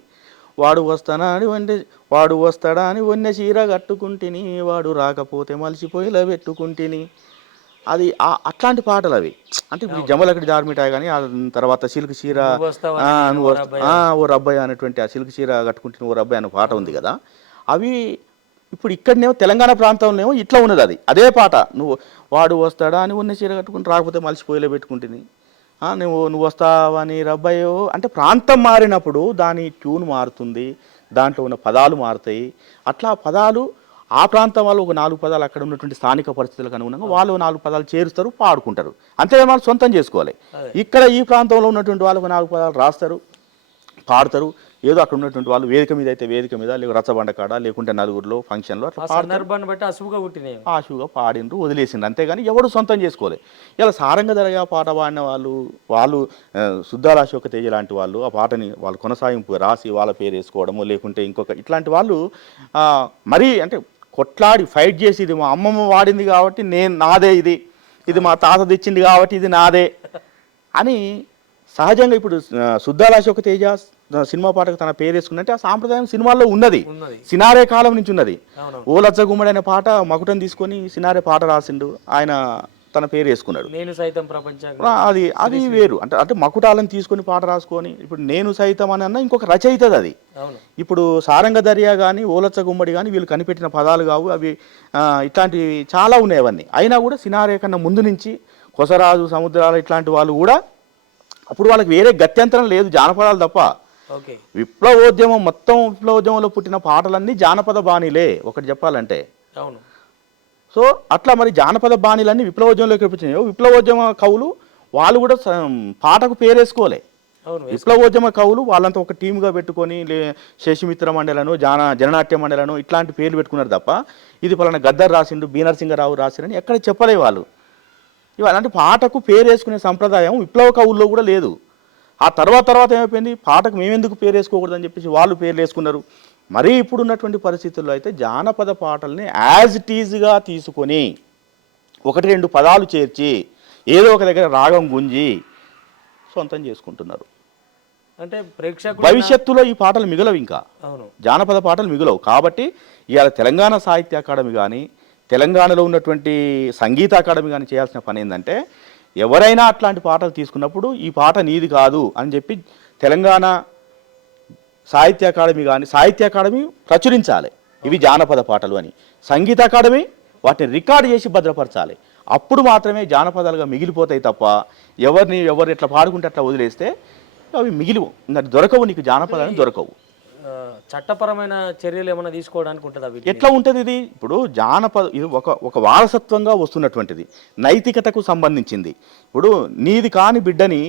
వాడు వస్తాడా అని వన్నె చీర కట్టుకుంటిని, వాడు రాకపోతే మలిసిపోయిలా పెట్టుకుంటిని. అది అట్లాంటి పాటలు అవి. అంటే ఇప్పుడు జంబలకిడి జారుమిఠాయి కానీ ఆ తర్వాత సిల్క్ చీర ఓ రబ్బాయి అనేటువంటి ఆ సిల్క్ చీర కట్టుకుంటున్న ఓ రబ్బాయి అనే పాట ఉంది కదా. అవి ఇప్పుడు ఇక్కడనేమో తెలంగాణ ప్రాంతంలోనేమో ఇట్లా ఉన్నది అది అదే పాట. వాడు వస్తాడా అని ఉన్న చీర కట్టుకుని రాకపోతే మలిసిపోయిలో పెట్టుకుంటుంది, నువ్వు వస్తావని రబ్బాయో. అంటే ప్రాంతం మారినప్పుడు దాని ట్యూన్ మారుతుంది, దాంట్లో ఉన్న పదాలు మారుతాయి. అట్లా పదాలు ఆ ప్రాంతం వాళ్ళు ఒక 4 పదాలు అక్కడ ఉన్నటువంటి స్థానిక పరిస్థితులకు అనుగుణంగా వాళ్ళు 4 పదాలు చేరుస్తారు, పాడుకుంటారు. అంతేగా వాళ్ళు సొంతం చేసుకోవాలి. ఇక్కడ ఈ ప్రాంతంలో ఉన్నటువంటి వాళ్ళు ఒక 4 పదాలు రాస్తారు, పాడతారు. ఏదో అక్కడ ఉన్నటువంటి వాళ్ళు వేదిక మీద అయితే వేదిక మీద, లేక రచ్చబండ కాడ, లేకుంటే నలుగురిలో ఫంక్షన్లో అట్లా సందర్భాన్ని బట్టి ఆశువుగా పాడిండ్రు, వదిలేసిండ్రు. అంతేగాని ఎవడు సొంతం చేసుకోవాలి. ఇలా సారంగధరగా పాట పాడిన వాళ్ళు సుద్దాల అశోక తేజ లాంటి వాళ్ళు ఆ పాటని వాళ్ళు కొనసాగింపు రాసి వాళ్ళ పేరు వేసుకోవడము, లేకుంటే ఇంకొక ఇట్లాంటి వాళ్ళు మరీ అంటే కొట్లాడి ఫైట్ చేసి ఇది మా అమ్మమ్మ వాడింది కాబట్టి నాదే, ఇది మా తాత తెచ్చింది కాబట్టి ఇది నాదే అని సహజంగా ఇప్పుడు సుద్దాల అశోక తేజ సినిమా పాటకు తన పేరు వేసుకున్నట్టే ఆ సాంప్రదాయం సినిమాల్లో ఉన్నది, సినారే కాలం నుంచి ఉన్నది. ఓ లచ్చ గుమ్మడి అనే పాట మకుటం తీసుకొని సినారే పాట రాసిండు, ఆయన తన పేరు వేసుకున్నాడు. నేను సైతం ప్రపంచం అది వేరు. అంటే మకుటాలను తీసుకొని పాట రాసుకొని ఇప్పుడు నేను సైతం అని అన్న ఇంకొక రచయితది అది. ఇప్పుడు సారంగ దర్యా కానీ ఓలచ్చ గుమ్మడి కానీ వీళ్ళు కనిపెట్టిన పదాలు కావు అవి. ఇట్లాంటివి చాలా ఉన్నాయి అవన్నీ. అయినా కూడా సినారే కన్నా ముందు నుంచి కొసరాజు సముద్రాలు ఇట్లాంటి వాళ్ళు కూడా అప్పుడు వాళ్ళకి వేరే గత్యంతరం లేదు, జానపదాలు తప్ప. విప్లవోద్యమం మొత్తం విప్లవోద్యమంలో పుట్టిన పాటలన్నీ జానపద బాణీలే ఒకటి చెప్పాలంటే. అవును. సో అట్లా మరి జానపద బాణీలన్నీ విప్లవోద్యమంలోకి వచ్చినాయో విప్లవోద్యమ కవులు వాళ్ళు కూడా పాటకు పేరేసుకోలే. విప్లవోద్యమ కవులు వాళ్ళంతా ఒక టీముగా పెట్టుకొని శశిమిత్ర మండలను, జననాట్య మండలను ఇట్లాంటి పేర్లు పెట్టుకున్నారు తప్ప ఇది పలానా గద్దర్ రాసిండు, బి నరసింహరావు రాసిండని ఎక్కడ చెప్పలే వాళ్ళు. ఇవాళ పాటకు పేరేసుకునే సంప్రదాయం విప్లవ కవుల్లో కూడా లేదు. ఆ తర్వాత ఏమైపోయింది, పాటకు మేమెందుకు పేరు వేసుకోకూడదని చెప్పేసి వాళ్ళు పేర్లు వేసుకున్నారు. మరీ ఇప్పుడున్నటువంటి పరిస్థితుల్లో అయితే జానపద పాటల్ని యాజ్ ఇట్ ఈజ్గా తీసుకొని 1-2 పదాలు చేర్చి ఏదో ఒక దగ్గర రాగం గుంజి సొంతం చేసుకుంటున్నారు. అంటే ప్రేక్షకులు భవిష్యత్తులో ఈ పాటలు మిగలవు, ఇంకా జానపద పాటలు మిగలవు. కాబట్టి ఇవాళ తెలంగాణ సాహిత్య అకాడమీ కానీ తెలంగాణలో ఉన్నటువంటి సంగీత అకాడమీ కానీ చేయాల్సిన పని ఏంటంటే ఎవరైనా అట్లాంటి పాటలు తీసుకున్నప్పుడు ఈ పాట నీది కాదు అని చెప్పి తెలంగాణ సాహిత్య అకాడమీ కానీ సాహిత్య అకాడమీ ప్రచురించాలి ఇవి జానపద పాటలు అని. సంగీత అకాడమీ వాటిని రికార్డు చేసి భద్రపరచాలి. అప్పుడు మాత్రమే జానపదాలుగా మిగిలిపోతాయి తప్ప ఎవరు ఎట్లా పాడుకుంటే అట్లా వదిలేస్తే అవి మిగిలివు, ఇంకా దొరకవు, నీకు జానపదాలు దొరకవు. చట్టపరమైన చర్యలు ఏమైనా తీసుకోవడానికి ఉంటుందా? ఎట్లా ఉంటుంది ఇది? ఇప్పుడు జానపద ఇది ఒక వారసత్వంగా వస్తున్నటువంటిది, నైతికతకు సంబంధించింది. ఇప్పుడు నీది కాని బిడ్డని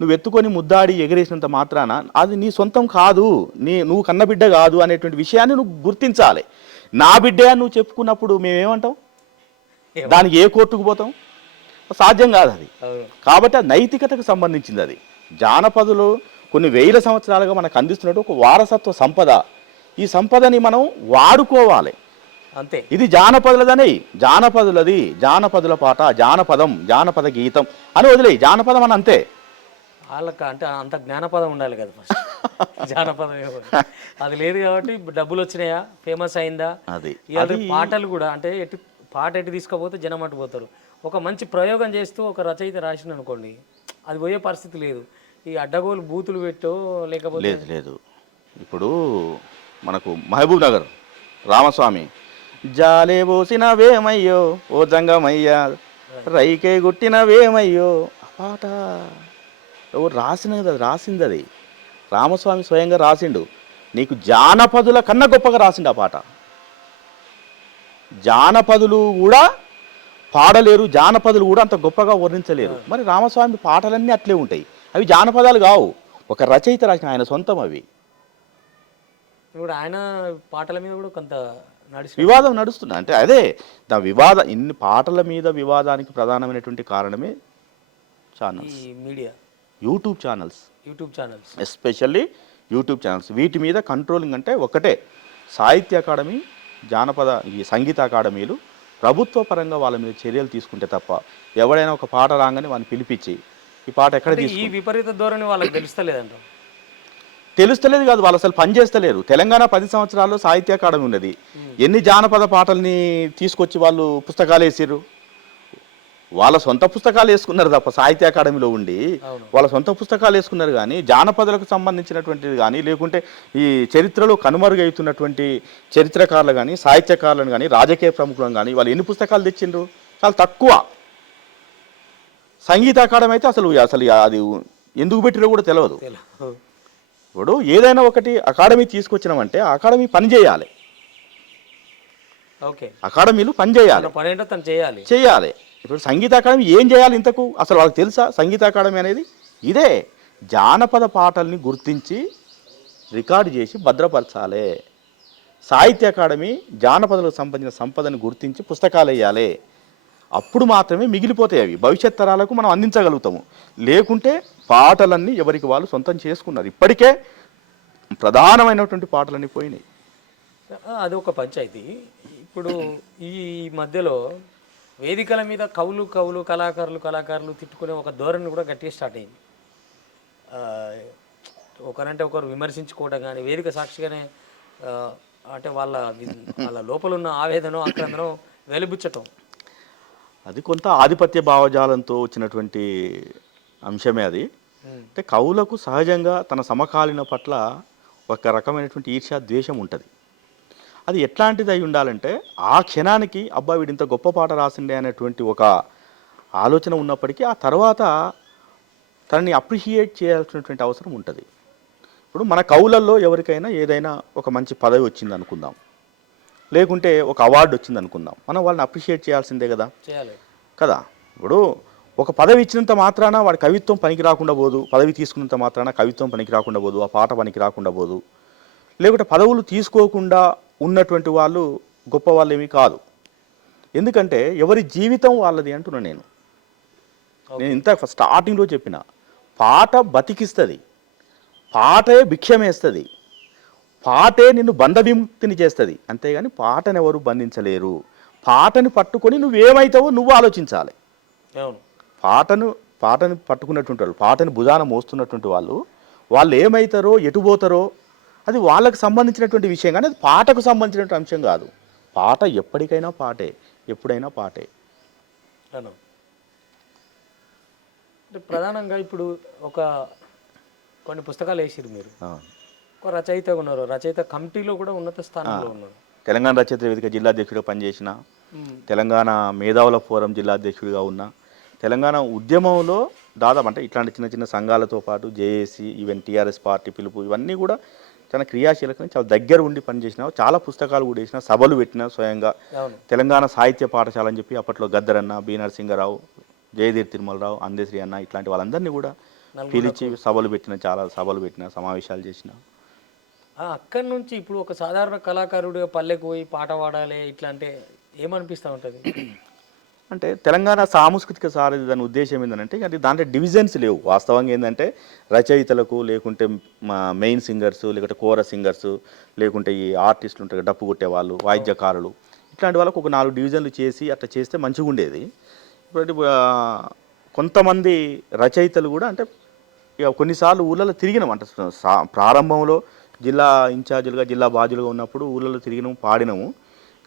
నువ్వు ఎత్తుకొని ముద్దాడి ఎగరేసినంత మాత్రాన అది నీ సొంతం కాదు, నువ్వు కన్న బిడ్డ కాదు అనేటువంటి విషయాన్ని నువ్వు గుర్తించాలి. నా బిడ్డే అని నువ్వు చెప్పుకున్నప్పుడు మేమేమంటాం, దానికి ఏ కోర్టుకు పోతాం? సాధ్యం కాదు అది. కాబట్టి ఆ నైతికతకు సంబంధించింది అది. జానపదులు కొన్ని వేల సంవత్సరాలుగా మనకు అందిస్తున్నట్టు ఒక వారసత్వ సంపద. ఈ సంపదని మనం వాడుకోవాలి అంతే. ఇది జానపదులది, జానపదుల పాట, జానపద గీతం అని వదిలే జానపదం అని అంతే. వాళ్ళకి అంటే అంత జ్ఞానపదం ఉండాలి కదా ఫస్ట్. జానపదం అది లేదు కాబట్టి డబ్బులు వచ్చినాయా, ఫేమస్ అయిందా, అది పాటలు కూడా అంటే పాట ఎటు తీసుకపోతే జనం అటు పోతారు. ఒక మంచి ప్రయోగం చేస్తూ ఒక రచయిత రాసిన అనుకోండి, అది పోయే పరిస్థితి లేదు. ఈ అడ్డగోలు బూతులు పెట్టో లేకపోతే లేదు. ఇప్పుడు మనకు మహబూబ్ నగర్ రామస్వామి జాలే పోసిన వేమయ్యో ఓ జంగమయ్యా రైకే గుట్టిన వేమయ్యో ఆ పాట ఎవరు రాసింది అది రామస్వామి స్వయంగా రాసిండు. నీకు జానపదుల కన్నా గొప్పగా రాసిండు ఆ పాట. జానపదులు కూడా పాడలేరు, జానపదులు కూడా అంత గొప్పగా వర్ణించలేరు. మరి రామస్వామి పాటలన్నీ అట్లే ఉంటాయి, అవి జానపదాలు కావు, ఒక రచయిత రాసిన ఆయన సొంతం అవి. ఇప్పుడు ఆయన పాటల మీద కూడా కొంత నడిచి వివాదం నడుస్తుంది అంటే అదే ఇన్ని పాటల మీద వివాదానికి ప్రధానమైనటువంటి కారణమే ఛానల్స్, ఈ media, YouTube channels, especially YouTube channels. వీటి మీద కంట్రోలింగ్ అంటే ఒకటే, సాహిత్య అకాడమీ, జానపద ఈ సంగీత అకాడమీలు ప్రభుత్వ పరంగా వాళ్ళ మీద చర్యలు తీసుకుంటే తప్ప ఎవడైనా ఒక పాట రాగానే వాడిని పిలిపించి ఈ పాట ఎక్కడ ఈ విపరీత ధోరణి వాళ్ళకి తెలుస్తలేదంట. తెలుస్తలేదు కాదు, వాళ్ళు అసలు పనిచేస్తలేరు. తెలంగాణ 10 సంవత్సరాల్లో సాహిత్య అకాడమీ ఉన్నది, ఎన్ని జానపద పాటల్ని తీసుకొచ్చి వాళ్ళు పుస్తకాలు వేసారు? వాళ్ళ సొంత పుస్తకాలు వేసుకున్నారు తప్ప సాహిత్య అకాడమీలో ఉండి వాళ్ళ సొంత పుస్తకాలు వేసుకున్నారు. కానీ జానపదలకు సంబంధించినటువంటిది కానీ, లేకుంటే ఈ చరిత్రలో కనుమరుగవుతున్నటువంటి చరిత్రకారులు కానీ, సాహిత్యకారులను కానీ, రాజకీయ ప్రముఖులను కానీ వాళ్ళు ఎన్ని పుస్తకాలు తెచ్చిండ్రు? చాలా తక్కువ. సంగీత అకాడమీ అయితే అసలు అసలు అది ఎందుకు పెట్టిరో కూడా తెలియదు. ఇప్పుడు ఏదైనా ఒకటి అకాడమీ తీసుకొచ్చినామంటే ఆ అకాడమీ పనిచేయాలి, అకాడమీలు పనిచేయాలి, చేయాలి. ఇప్పుడు సంగీత అకాడమీ ఏం చేయాలి ఇంతకు? అసలు వాళ్ళకి తెలుసా సంగీత అకాడమీ అనేది? ఇదే జానపద పాటల్ని గుర్తించి రికార్డు చేసి భద్రపరచాలి. సాహిత్య అకాడమీ జానపదలకు సంబంధించిన సంపదని గుర్తించి పుస్తకాలు వేయాలి. అప్పుడు మాత్రమే మిగిలిపోతాయి అవి, భవిష్యత్ తరాలకు మనం అందించగలుగుతాము. లేకుంటే పాటలన్నీ ఎవరికి వాళ్ళు సొంతం చేసుకున్నారు. ఇప్పటికే ప్రధానమైనటువంటి పాటలన్నీ పోయినాయి. అది ఒక పంచాయతీ. ఇప్పుడు ఈ మధ్యలో వేదికల మీద కళాకారులు తిట్టుకునే ఒక ధోరణి కూడా గట్టిగా స్టార్ట్ అయింది. ఒకరంటే ఒకరు విమర్శించుకోవడం కానీ, వేదిక సాక్షిగానే అంటే వాళ్ళ లోపల ఉన్న ఆవేదన ఆక్రందనో వెలిబుచ్చటం, అది కొంత ఆధిపత్య భావజాలంతో వచ్చినటువంటి అంశమే అది. అంటే కవులకు సహజంగా తన సమకాలీన పట్ల ఒక రకమైనటువంటి ఈర్ష్య, ద్వేషం ఉంటుంది. అది ఎట్లాంటిది అయి ఉండాలంటే ఆ క్షణానికి అబ్బా వీడు ఇంత గొప్ప పాట రాసిండే అనేటువంటి ఒక ఆలోచన ఉన్నప్పటికీ ఆ తర్వాత తనని అప్రిషియేట్ చేయాల్సినటువంటి అవసరం ఉంటుంది. ఇప్పుడు మన కవులల్లో ఎవరికైనా ఏదైనా ఒక మంచి పదవి వచ్చింది అనుకుందాం, లేకుంటే ఒక అవార్డు వచ్చింది అనుకుందాం, మనం వాళ్ళని అప్రిషియేట్ చేయాల్సిందే కదా కదా. ఇప్పుడు ఒక పదవి ఇచ్చినంత మాత్రాన వాడి కవిత్వం పనికి రాకుండా పోదు, పదవి తీసుకున్నంత మాత్రాన కవిత్వం పనికి రాకుండా పోదు, ఆ పాట పనికి రాకుండా పోదు. లేకుంటే పదవులు తీసుకోకుండా ఉన్నటువంటి వాళ్ళు గొప్ప వాళ్ళు ఏమీ కాదు. ఎందుకంటే ఎవరి జీవితం వాళ్ళది అంటున్నాను నేను. ఇంత స్టార్టింగ్లో చెప్పిన పాట బతికిస్తుంది, పాటే భిక్షమేస్తుంది, పాటే నిన్ను బంధ విముక్తిని చేస్తుంది. అంతేగాని పాటను ఎవరు బంధించలేరు. పాటని పట్టుకొని నువ్వేమవుతావో నువ్వు ఆలోచించాలి. పాటను పట్టుకున్నటువంటి వాళ్ళు, పాటని భుజాన మోస్తున్నటువంటి వాళ్ళు ఏమవుతారో ఎటు పోతారో అది వాళ్ళకు సంబంధించినటువంటి విషయం, కానీ అది పాటకు సంబంధించినటువంటి అంశం కాదు. పాట ఎప్పటికైనా పాటే, ఎప్పుడైనా పాటే. అంటే ప్రధానంగా ఇప్పుడు కొన్ని పుస్తకాలు వేసిరు మీరు, ఒక రచయితగా ఉన్నారు, రచయిత కమిటీలో కూడా ఉన్నత స్థానంలో ఉన్నారు. తెలంగాణ రచయిత వేదిక జిల్లా అధ్యక్షుడిగా పనిచేసిన, తెలంగాణ మేధావుల ఫోరం జిల్లా అధ్యక్షుడిగా ఉన్న, తెలంగాణ ఉద్యమంలో దాదాపు అంటే ఇట్లాంటి చిన్న చిన్న సంఘాలతో పాటు జేఏసీ, ఈవెన్ టీఆర్ఎస్ పార్టీ పిలుపు, ఇవన్నీ కూడా చాలా క్రియాశీలకంగా చాలా దగ్గర ఉండి పనిచేసిన, చాలా పుస్తకాలు కూడా వేసిన, సభలు పెట్టిన స్వయంగా. తెలంగాణ సాహిత్య పాఠశాల అని చెప్పి అప్పట్లో గద్దరన్న, బి నరసింగరావు, జయధీర్ తిరుమలరావు, అందశ్రీ అన్న ఇట్లాంటి వాళ్ళందరినీ కూడా పిలిచి సభలు పెట్టిన, చాలా సభలు పెట్టిన, సమావేశాలు చేసిన. అక్కడి నుంచి ఇప్పుడు ఒక సాధారణ కళాకారుడిగా పల్లెకు పోయి పాట పాడాలి ఇట్లా అంటే ఏమనిపిస్తూ ఉంటుంది? అంటే తెలంగాణ సాంస్కృతిక సారథి దాని ఉద్దేశం ఏంటంటే అది దాంట్లో డివిజన్స్ లేవు. వాస్తవంగా ఏంటంటే రచయితలకు, లేకుంటే మెయిన్ సింగర్స్, లేకుంటే కోరస్ సింగర్స్, లేకుంటే ఈ ఆర్టిస్టులు ఉంటారు డప్పు కొట్టేవాళ్ళు, వాయిద్యకారులు, ఇట్లాంటి వాళ్ళకు ఒక 4 డివిజన్లు చేసి అట్లా చేస్తే మంచిగా ఉండేది. ఇప్పుడు కొంతమంది రచయితలు కూడా అంటే ఇక కొన్నిసార్లు ఊళ్ళలో తిరిగినాం. అంటే ప్రారంభంలో జిల్లా ఇన్ఛార్జీలుగా, జిల్లా బాధ్యులుగా ఉన్నప్పుడు ఊళ్ళలో తిరిగినాము, పాడినాము.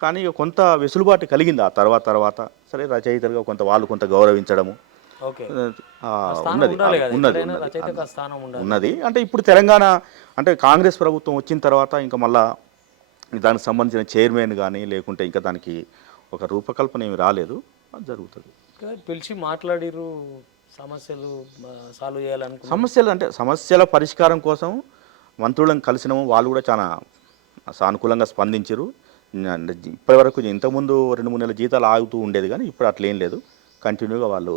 కానీ ఇక కొంత వెసులుబాటు కలిగింది ఆ తర్వాత సరే రచయితలుగా కొంత గౌరవించడము ఉన్నది. అంటే ఇప్పుడు తెలంగాణ అంటే కాంగ్రెస్ ప్రభుత్వం వచ్చిన తర్వాత ఇంకా మళ్ళా దానికి సంబంధించిన చైర్మన్ కానీ, లేకుంటే ఇంకా దానికి ఒక రూపకల్పన ఏమి రాలేదు. అది జరుగుతుంది. పిలిచి మాట్లాడిరు, సమస్యలు సాల్వ్ చేయాలనుకో, సమస్యల పరిష్కారం కోసం మంత్రులను కలిసినాము. వాళ్ళు కూడా చాలా సానుకూలంగా స్పందించారు. ఇప్పటి వరకు ఇంతకుముందు 2-3 నెలల జీతాలు ఆగుతూ ఉండేది, కానీ ఇప్పుడు అట్లా ఏం లేదు. కంటిన్యూగా వాళ్ళు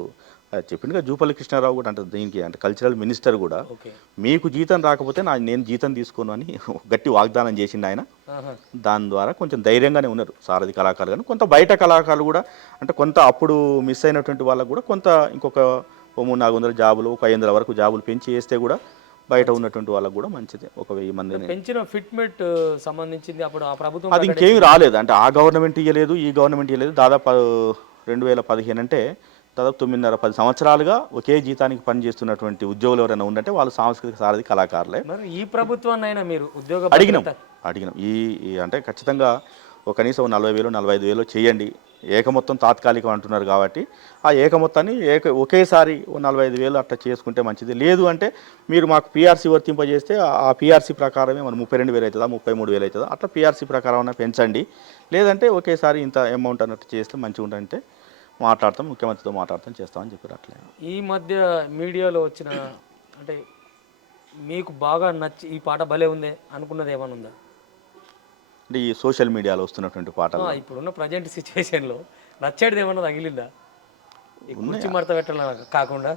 చెప్పిండుగా జూపల్లి కృష్ణారావు కూడా అంటే దీనికి అంటే కల్చరల్ మినిస్టర్ కూడా ఓకే. మీకు జీతం రాకపోతే నేను జీతం తీసుకోను అని గట్టి వాగ్దానం చేసిండు ఆయన. దాని ద్వారా కొంచెం ధైర్యంగానే ఉన్నారు సారథి కళాకారులు. కానీ కొంత బయట కళాకారులు కూడా అంటే కొంత అప్పుడు మిస్ అయినటువంటి వాళ్ళకు కూడా కొంత ఇంకొక 300-400 జాబులు, ఒక 500 వరకు జాబులు పెంచి వేస్తే కూడా బయట ఉన్నటువంటి వాళ్ళకు కూడా మంచిది. ఒక 1000 మందిని పెంచిన ఫిట్మెంట్ సంబంధించింది అప్పుడు ఆ ప్రభుత్వం అది ఇంకేమి రాలేదు. అంటే ఆ గవర్నమెంట్ ఇవ్వలేదు, ఈ గవర్నమెంట్ ఇవ్వలేదు. దాదాపు 2015 అంటే దాదాపు 9.5-10 సంవత్సరాలుగా ఒకే జీతానికి పనిచేస్తున్నటువంటి ఉద్యోగులు ఎవరైనా ఉందంటే వాళ్ళు సాంస్కృతిక సారథి కళాకారులే. మరి ఈ ప్రభుత్వాన్ని అయినా మీరు ఉద్యోగ అడిగినాం ఈ అంటే ఖచ్చితంగా ఒక కనీసం 40,000-45,000 చేయండి. ఏకమొత్తం తాత్కాలికం అంటున్నారు కాబట్టి ఆ ఏకమొత్తాన్ని ఒకేసారి 45,000 అట్లా చేసుకుంటే మంచిది. లేదు అంటే మీరు మాకు పీఆర్సీ వర్తింపజేస్తే ఆ పీఆర్సీ ప్రకారమే మన 32,000 అవుతుందా, 33,000 అవుతుందా, అట్లా పీఆర్సీ ప్రకారం అన్న పెంచండి. లేదంటే ఒకేసారి ఇంత అమౌంట్ అన్నట్టు చేస్తే మంచిగా ఉంటుందంటే మాట్లాడతాం, ముఖ్యమంత్రితో మాట్లాడతాం, చేస్తామని చెప్పారు. అట్లే ఈ మధ్య మీడియాలో వచ్చిన అంటే మీకు బాగా నచ్చి ఈ పాట భలే ఉందే అనుకున్నది ఏమైనా ఉందా? అంటే ఈ సోషల్ మీడియాలో వస్తున్నటువంటి పాటలు ఇప్పుడున్న ప్రజెంట్ సిచ్యువేషన్లో నచ్చేది ఏమన్నా తగిలిందా? ఈ కుర్చీ మడత పెట్టాలని కాకుండా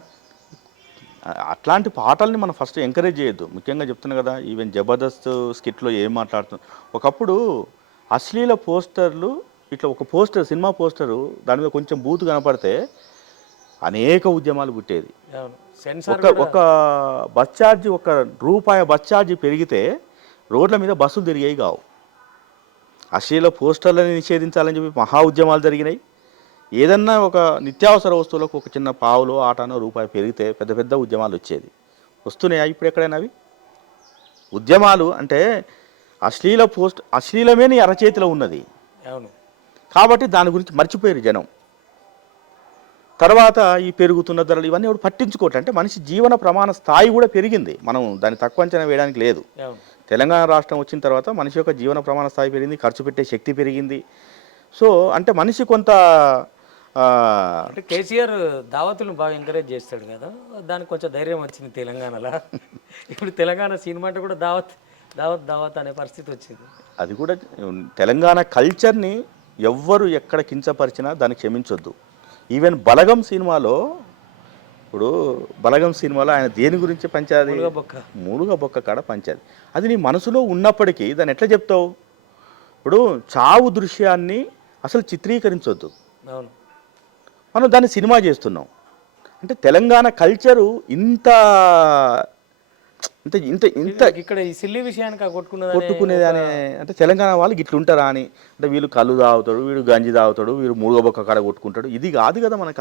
అట్లాంటి పాటల్ని మనం ఫస్ట్ ఎంకరేజ్ చేయొద్దు. ముఖ్యంగా చెప్తున్నా కదా, ఈవెన్ జబర్దస్త్ స్కిట్లో ఏం మాట్లాడుతున్నాం. ఒకప్పుడు అశ్లీల పోస్టర్లు ఇట్లా ఒక పోస్టర్, సినిమా పోస్టరు దాని మీద కొంచెం బూతు కనపడితే అనేక ఉద్యమాలు పుట్టేది. ఒక బస్ ఛార్జీ, ₹1 బస్ ఛార్జీ పెరిగితే రోడ్ల మీద బస్సులు తిరిగేవి కావు. అశ్లీల పోస్టర్లని నిషేధించాలని చెప్పి మహా ఉద్యమాలు జరిగినాయి. ఏదన్నా ఒక నిత్యావసర వస్తువులకు ఒక చిన్న పావులో ఆటానో ₹1 పెరిగితే పెద్ద పెద్ద ఉద్యమాలు వచ్చేది. వస్తున్నాయా ఇప్పుడు ఎక్కడైనా అవి ఉద్యమాలు? అంటే అశ్లీలమే నీ అరచేతిలో ఉన్నది కాబట్టి దాని గురించి మర్చిపోయారు జనం. తర్వాత ఈ పెరుగుతున్న ధరలు ఇవన్నీ ఎవరు పట్టించుకోవట్లే. అంటే మనిషి జీవన ప్రమాణ స్థాయి కూడా పెరిగింది, మనం దాన్ని తక్కువ అంచనా వేయడానికి లేదు. తెలంగాణ రాష్ట్రం వచ్చిన తర్వాత మనిషి యొక్క జీవన ప్రమాణ స్థాయి పెరిగింది, ఖర్చు పెట్టే శక్తి పెరిగింది. సో అంటే మనిషి కొంత అంటే కేసీఆర్ దావతులను బాగా ఎంకరేజ్ చేస్తాడు కదా, దానికి కొంచెం ధైర్యం వచ్చింది తెలంగాణలో. ఇప్పుడు తెలంగాణ సినిమా అంటే కూడా దావత్ దావత్ దావత్ అనే పరిస్థితి వచ్చింది. అది కూడా తెలంగాణ కల్చర్ని ఎవ్వరు ఎక్కడ కించపరిచినా దాన్ని క్షమించొద్దు. ఈవెన్ బలగం సినిమాలో, ఇప్పుడు బలగం సినిమాలో ఆయన దేని గురించి పంచాది? మూలుగ బొక్క కాడ పంచాది. అది నీ మనసులో ఉన్నప్పటికీ దాన్ని ఎట్లా చెప్తావు? ఇప్పుడు చావు దృశ్యాన్ని అసలు చిత్రీకరించొద్దు, మనం దాన్ని సినిమా చేస్తున్నాం. అంటే తెలంగాణ కల్చరు ఇంత ఇంత ఇంత ఇంత ఇక్కడ ఈ సిల్లి విషయానికి కొట్టుకునేది అని అంటే తెలంగాణ వాళ్ళకి ఇట్లుంటారా అని. అంటే వీళ్ళు కళ్ళు తాగుతాడు, వీడు గంజి తాగుతాడు, వీడు మూలుగ బొక్క కాడ కొట్టుకుంటాడు. ఇది కాదు కదా మన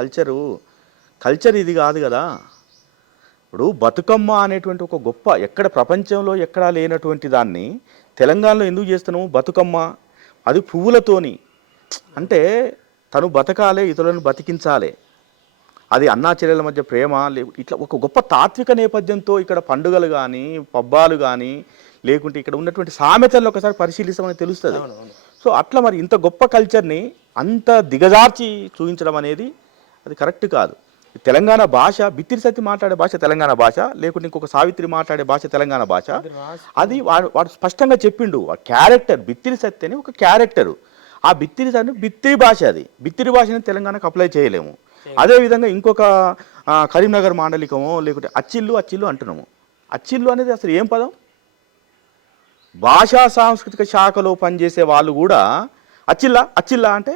కల్చర్ ఇది కాదు కదా. ఇప్పుడు బతుకమ్మ అనేటువంటి ఒక గొప్ప ఎక్కడ ప్రపంచంలో ఎక్కడా లేనటువంటి దాన్ని తెలంగాణలో ఎందుకు చేస్తున్నాము? బతుకమ్మ అది పువ్వులతోని, అంటే తను బతకాలే, ఇతరులను బతికించాలి, అది అన్నా చెల్లెల మధ్య ప్రేమ ఇట్లా ఒక గొప్ప తాత్విక నేపథ్యంతో ఇక్కడ పండుగలు కానీ పబ్బాలు కానీ లేకుంటే ఇక్కడ ఉన్నటువంటి సామెతలను ఒకసారి పరిశీలిస్తామని తెలుస్తుంది. సో అట్లా మరి ఇంత గొప్ప కల్చర్ని అంత దిగజార్చి చూపించడం అనేది అది కరెక్ట్ కాదు. తెలంగాణ భాష, బిత్తిరి సత్తి మాట్లాడే భాష తెలంగాణ భాష, లేకుంటే ఇంకొక సావిత్రి మాట్లాడే భాష తెలంగాణ భాష. అది వాడు స్పష్టంగా చెప్పిండు. ఆ క్యారెక్టర్ బిత్తిరి సత్తి అని ఒక క్యారెక్టరు. ఆ బిత్తిరి భాష, అది బిత్తిరి భాషని తెలంగాణకు అప్లై చేయలేము. అదేవిధంగా ఇంకొక కరీంనగర్ మాండలికమో లేకుంటే అచ్చిల్లు అంటున్నాము. అచ్చిల్లు అనేది అసలు ఏం పదం? భాషా సాంస్కృతిక శాఖలో పనిచేసే వాళ్ళు కూడా అచ్చిల్లా అంటే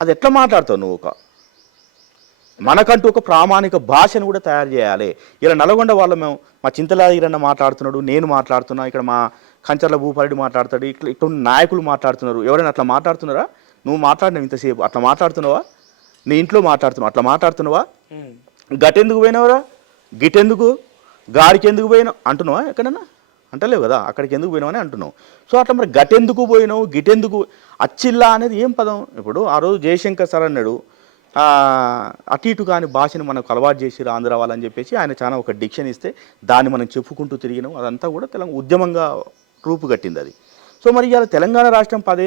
అది ఎట్లా మాట్లాడతావు నువ్వు? మనకంటూ ఒక ప్రామాణిక భాషను కూడా తయారు చేయాలి. ఇలా నల్గొండ వాళ్ళు మేము మా చింతలాగిరన్న మాట్లాడుతున్నాడు, నేను మాట్లాడుతున్నా, ఇక్కడ మా కంచర్ల భూపారెడ్డి మాట్లాడతాడు, ఇట్లా నాయకులు మాట్లాడుతున్నారు. ఎవరైనా అట్లా మాట్లాడుతున్నారా? నువ్వు మాట్లాడినావు ఇంతసేపు, అట్లా మాట్లాడుతున్నావా? నీ ఇంట్లో మాట్లాడుతున్నావు, అట్లా మాట్లాడుతున్నావా? గటెందుకు పోయినావురా, గిటెందుకు, గాడికి ఎందుకు పోయినావు అంటున్నావా? ఎక్కడన్నా అంటలేవు కదా, అక్కడికి ఎందుకు పోయినావు అని అంటున్నావు. సో అట్లా మరి గటెందుకు పోయినావు, గిటెందుకు, అచ్చిల్లా అనేది ఏం పదం? ఇప్పుడు ఆ రోజు జయశంకర్ సార్ అన్నాడు, అటు ఇటు కాని భాషను మనకు అలవాటు చేసిరు ఆంధ్ర వాళ్ళని చెప్పేసి ఆయన చాలా ఒక డిక్షన్ ఇస్తే దాన్ని మనం చెప్పుకుంటూ తిరిగినాం. అదంతా కూడా తెలంగాణ ఉద్యమంగా రూపుగట్టింది అది. సో మరి ఇవాళ తెలంగాణ రాష్ట్రం 10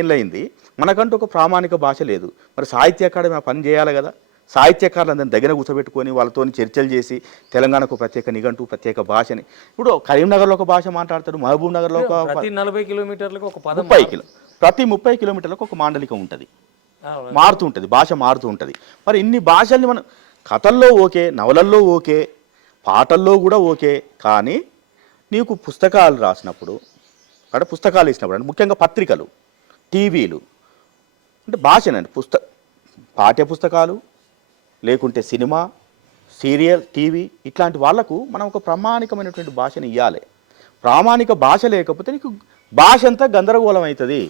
ఏళ్ళు అయింది, మనకంటూ ఒక ప్రామాణిక భాష లేదు. మరి సాహిత్య అకాడమీ ఆ పని చేయాలి కదా. సాహిత్యకారులందరినీ దగ్గర కూర్చోబెట్టుకొని వాళ్ళతో చర్చలు చేసి తెలంగాణకు ప్రత్యేక నిఘంటు ప్రత్యేక భాషని ఇప్పుడు కరీంనగర్లో ఒక భాష మాట్లాడతాడు, మహబూబ్ నగర్లో ఒక ప్రతి 40 కిలోమీటర్లకు ఒక పదం 30 కిలోమీటర్లకు ఒక మాండలికం ఉంటుంది, మారుతూ ఉంటుంది, భాష మారుతూ ఉంటుంది. మరి ఇన్ని భాషల్ని మనం కథల్లో ఓకే, నవలల్లో ఓకే, పాటల్లో కూడా ఓకే, కానీ నీకు పుస్తకాలు రాసినప్పుడు అంటే పుస్తకాలు ఇచ్చినప్పుడు అంటే ముఖ్యంగా పత్రికలు, టీవీలు అంటే భాషనండి పాఠ్య పుస్తకాలు లేకుంటే సినిమా, సీరియల్, టీవీ ఇట్లాంటి వాళ్లకు మనం ఒక ప్రామాణికమైనటువంటి భాషను ఇవ్వాలి. ప్రామాణిక భాష లేకపోతే నీకు భాష అంతా గందరగోళం అవుతుంది,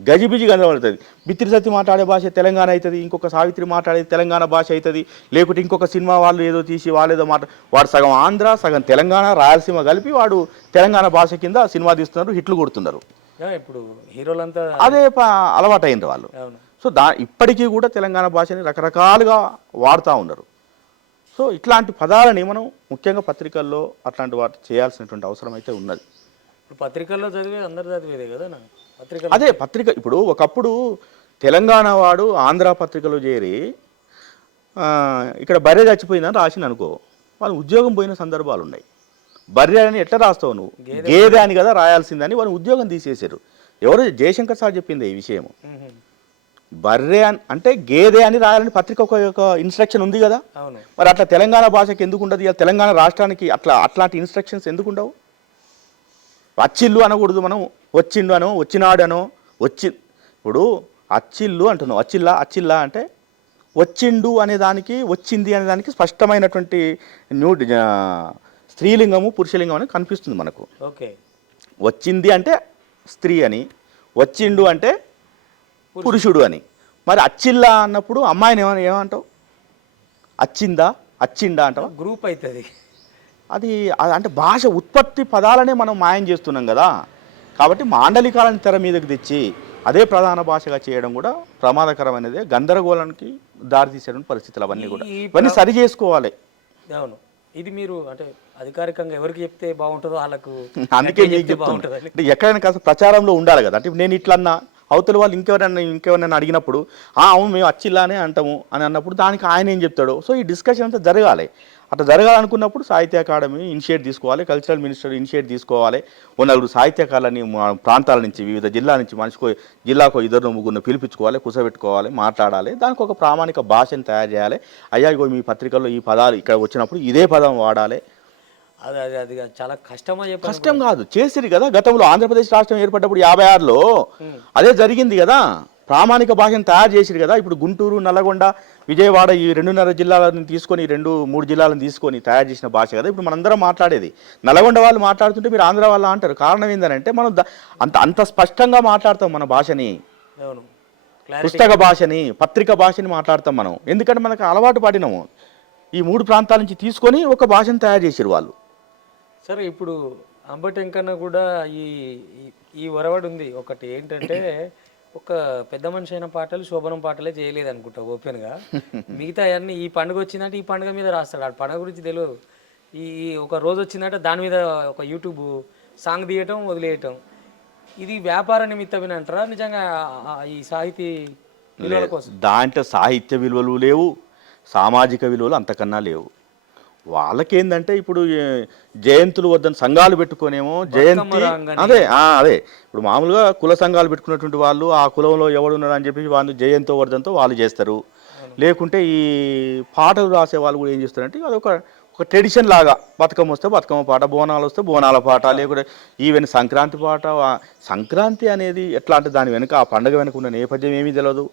గజిబిజి గందరగోళం అవుతుంది. బిత్తిరి సత్తి మాట్లాడే భాష తెలంగాణ అవుతుంది, ఇంకొక సావిత్రి మాట్లాడేది తెలంగాణ భాష అవుతుంది, లేకుంటే ఇంకొక సినిమా వాళ్ళు ఏదో తీసి వాళ్ళేదో వాడు సగం ఆంధ్ర సగం తెలంగాణ రాయలసీమ కలిపి వాడు తెలంగాణ భాష కింద సినిమా తీస్తున్నారు, హిట్లు కొడుతున్నారు. ఇప్పుడు హీరోలంతా అదే అలవాటు అయింది వాళ్ళు. సో ఇప్పటికీ కూడా తెలంగాణ భాషని రకరకాలుగా వాడుతూ ఉన్నారు. సో ఇట్లాంటి పదాలని మనం ముఖ్యంగా పత్రికల్లో అట్లాంటి వాటి చేయాల్సినటువంటి అవసరం అయితే ఉన్నది. ఇప్పుడు పత్రికల్లో చదివేది అందరు చదివేదే కదా పత్రిక. అదే పత్రిక ఇప్పుడు ఒకప్పుడు తెలంగాణ వాడు ఆంధ్ర పత్రికలో చేరి ఇక్కడ బర్రె చచ్చిపోయిందని రాసింది అనుకో, వాళ్ళు ఉద్యోగం పోయిన సందర్భాలు ఉన్నాయి. బర్రె అని ఎట్లా రాస్తావు నువ్వు, గేదె అని కదా రాయాల్సిందని వాళ్ళు ఉద్యోగం తీసేశారు. ఎవరు జయశంకర్ సార్ చెప్పింది ఈ విషయము. బర్రె అంటే గేదె అని రాయాలని పత్రిక ఒక ఇన్స్ట్రక్షన్ ఉంది కదా. మరి అట్లా తెలంగాణ భాషకి ఎందుకు ఉండదు? తెలంగాణ రాష్ట్రానికి అట్లాంటి ఇన్స్ట్రక్షన్స్ ఎందుకు ఉండవు? అచ్చిల్లు అనకూడదు, మనం వచ్చిండు అనో, వచ్చినాడు అనో, ఇప్పుడు అచ్చిల్లు అంటున్నావు, అచ్చిల్లా అంటే వచ్చిండు అనే దానికి, వచ్చింది అనే దానికి స్పష్టమైనటువంటి స్త్రీలింగము పురుషలింగం అని కనిపిస్తుంది మనకు. ఓకే, వచ్చింది అంటే స్త్రీ అని, వచ్చిండు అంటే పురుషుడు అని. మరి అచ్చిల్లా అన్నప్పుడు అమ్మాయిని ఏమంటావు? అచ్చిందా అంటావు? గ్రూప్ అవుతుంది అది. అంటే భాష ఉత్పత్తి పదాలనే మనం మాయం చేస్తున్నాం కదా. కాబట్టి మాండలికాలను తెర మీదకి తెచ్చి అదే ప్రధాన భాషగా చేయడం కూడా ప్రమాదకరమైనదే, గందరగోళానికి దారితీసేటువంటి పరిస్థితులు అవన్నీ కూడా ఇవన్నీ సరి చేసుకోవాలి. అవును, ఇది మీరు అంటే అధికారికంగా ఎవరికి చెప్తే బాగుంటుందో వాళ్ళకు, అందుకే మీకు చెప్తుంటుంది. అంటే ఎక్కడైనా కాస్త ప్రచారంలో ఉండాలి కదా. అంటే నేను ఇట్లన్నా అవతల వాళ్ళు ఇంకెవరైనా అడిగినప్పుడు అవును మేము అచ్చిల్లానే అంటాము అని అన్నప్పుడు దానికి ఆయన ఏం చెప్తాడు. సో ఈ డిస్కషన్ అంతా జరగాలి. అట్లా జరగాలనుకున్నప్పుడు సాహిత్య అకాడమీ ఇనిషియేట్ తీసుకోవాలి, కల్చరల్ మినిస్టర్ ఇనిషియేట్ తీసుకోవాలి. నలుగురు సాహిత్యకారులని ప్రాంతాల నుంచి, వివిధ జిల్లాల నుంచి, జిల్లాకు 2-3 పిలిపించుకోవాలి, కూర్చోబెట్టుకోవాలి, మాట్లాడాలి. దానికి ఒక ప్రామాణిక భాషను తయారు చేయాలి. అయ్యా ఇగో మీ పత్రికల్లో ఈ పదాలు ఇక్కడ వచ్చినప్పుడు ఇదే పదం వాడాలి. అది చాలా కష్టం కాదు, చేసిరు కదా. గతంలో ఆంధ్రప్రదేశ్ రాష్ట్రం ఏర్పడ్డప్పుడు 56లో అదే జరిగింది కదా. ప్రామాణిక భాషను తయారు చేసిరు కదా. ఇప్పుడు గుంటూరు, నల్లగొండ, విజయవాడ ఈ 2.5 జిల్లాలను తీసుకొని 2-3 జిల్లాలను తీసుకొని తయారు చేసిన భాష కదా ఇప్పుడు మనందరం మాట్లాడేది. నల్లగొండ వాళ్ళు మాట్లాడుతుంటే మీరు ఆంధ్ర వాళ్ళు అంటారు. కారణం ఏంటంటే మనం అంత స్పష్టంగా మాట్లాడతాం మన భాషని, పుస్తక భాషని, పత్రిక భాషని మాట్లాడతాం మనం. ఎందుకంటే మనకు అలవాటు పడినాము. ఈ 3 ప్రాంతాల నుంచి తీసుకొని ఒక భాషను తయారు చేసిరు వాళ్ళు. సరే, ఇప్పుడు అంబటి వెంకన్న కూడా ఈ ఒరవడి ఉంది ఒకటి ఏంటంటే, ఒక పెద్ద మనిషి అయిన పాటలు శోభనం పాటలే చేయలేదు అనుకుంటా ఓపెన్గా. మిగతా అన్నీ ఈ పండుగ వచ్చిందంటే ఈ పండుగ మీద రాస్తాడు. ఆ పండుగ గురించి తెలియదు. ఈ ఒక రోజు వచ్చిందంటే దాని మీద ఒక యూట్యూబ్ సాంగ్ తీయటం, వదిలేయటం. ఇది వ్యాపార నిమిత్తమని అంటారా నిజంగా ఈ సాహితీ విలువల కోసం? దాంట్లో సాహిత్య విలువలు లేవు, సామాజిక విలువలు అంతకన్నా లేవు. వాళ్ళకేందంటే ఇప్పుడు జయంతులు వద్దని సంఘాలు పెట్టుకోనేమో జయంతి అదే ఇప్పుడు మామూలుగా కుల సంఘాలు పెట్టుకున్నటువంటి వాళ్ళు ఆ కులంలో ఎవడున్నాడు అని చెప్పి వాళ్ళు జయంతో వర్ధంతో వాళ్ళు చేస్తారు. లేకుంటే ఈ పాటలు రాసే వాళ్ళు కూడా ఏం చేస్తారంటే అదొక ట్రెడిషన్ లాగా, బతుకమ్మ వస్తే బతుకమ్మ పాట, బోనాలు వస్తే బోనాల పాట, లేకుంటే ఈవెన్ సంక్రాంతి పాట. సంక్రాంతి అనేది ఎట్లా అంటే దాని వెనుక ఆ పండుగ వెనుక ఉన్న నేపథ్యం ఏమీ తెలియదు.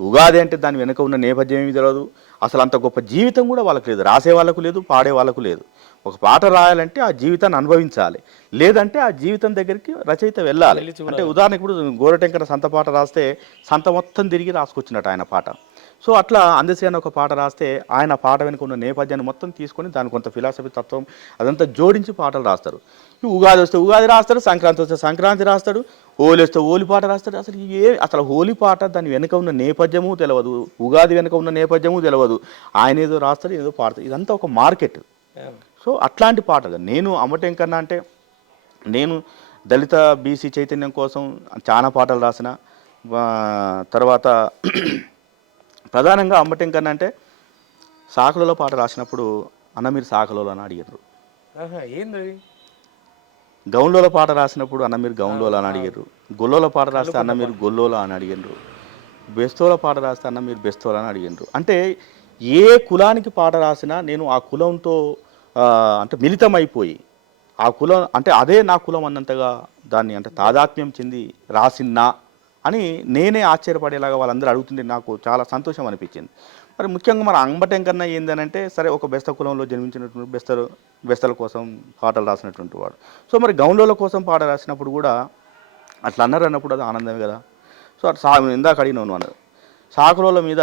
ఉగాది అంటే దాని వెనుక ఉన్న నేపథ్యం ఏమీ తెలియదు. అసలు అంత గొప్ప జీవితం కూడా వాళ్ళకు లేదు, రాసే వాళ్ళకు లేదు, పాడే వాళ్ళకు లేదు. ఒక పాట రాయాలంటే ఆ జీవితాన్ని అనుభవించాలి, లేదంటే ఆ జీవితం దగ్గరికి రచయిత వెళ్ళాలి. అంటే ఉదాహరణకు ఇప్పుడు గోరటెంకర సంత పాట రాస్తే సంత మొత్తం తిరిగి రాసుకొచ్చినట్టు ఆయన పాట. సో అట్లా అందసేన ఒక పాట రాస్తే ఆయన పాట వెనుక ఉన్న నేపథ్యాన్ని మొత్తం తీసుకొని దాని కొంత ఫిలాసఫీ తత్వం అదంతా జోడించి పాటలు రాస్తారు. ఉగాది వస్తే ఉగాది రాస్తాడు, సంక్రాంతి వస్తే సంక్రాంతి రాస్తాడు, హోలీ వస్తే హోలీ పాట రాస్తాడు. అసలు హోలీ పాట దాని వెనుక ఉన్న నేపథ్యము తెలియదు, ఉగాది వెనుక ఉన్న నేపథ్యము తెలియదు. ఆయన ఏదో రాస్తాడు, ఏదో పాడతాడు. ఇదంతా ఒక మార్కెట్. సో అట్లాంటి పాటలు నేను అంబటి వెంకన్న అంటే నేను దళిత బీసీ చైతన్యం కోసం చాలా పాటలు రాసిన తర్వాత ప్రధానంగా అంబటి వెంకన్న అంటే సాకలలో పాట రాసినప్పుడు అన్న మీరు సాకలోలు అని అడిగారు. ఏంది గౌన్లోల పాట రాసినప్పుడు అన్న మీరు గౌన్లోల అని అడిగారు. గొల్లోల పాట రాస్తే అన్న మీరు గొల్లోల అని అడిగారు. బెస్తోల పాట రాస్తే అన్న మీరు బెస్తోల అని అడిగారు. అంటే ఏ కులానికి పాట రాసినా నేను ఆ కులంతో అంటే మిళితమైపోయి ఆ కులం అంటే అదే నా కులం అన్నంతగా దాన్ని అంటే తాదాత్మ్యం చెంది రాసిన్నా అని నేనే ఆశ్చర్యపడేలాగా వాళ్ళందరూ అడుగుతుంటే నాకు చాలా సంతోషం అనిపించింది. మరి ముఖ్యంగా మన అంబటం కన్నా ఏందనంటే సరే ఒక బెస్త కులంలో జన్మించినటువంటి బెస్తల కోసం పాటలు రాసినటువంటి వాడు. సో మరి గౌన్లోల కోసం పాట రాసినప్పుడు కూడా అట్లా అన్నప్పుడు అది ఆనందమే కదా. సో అట్లా ఇందాక అడిగినాను అన్నది సాకులోల మీద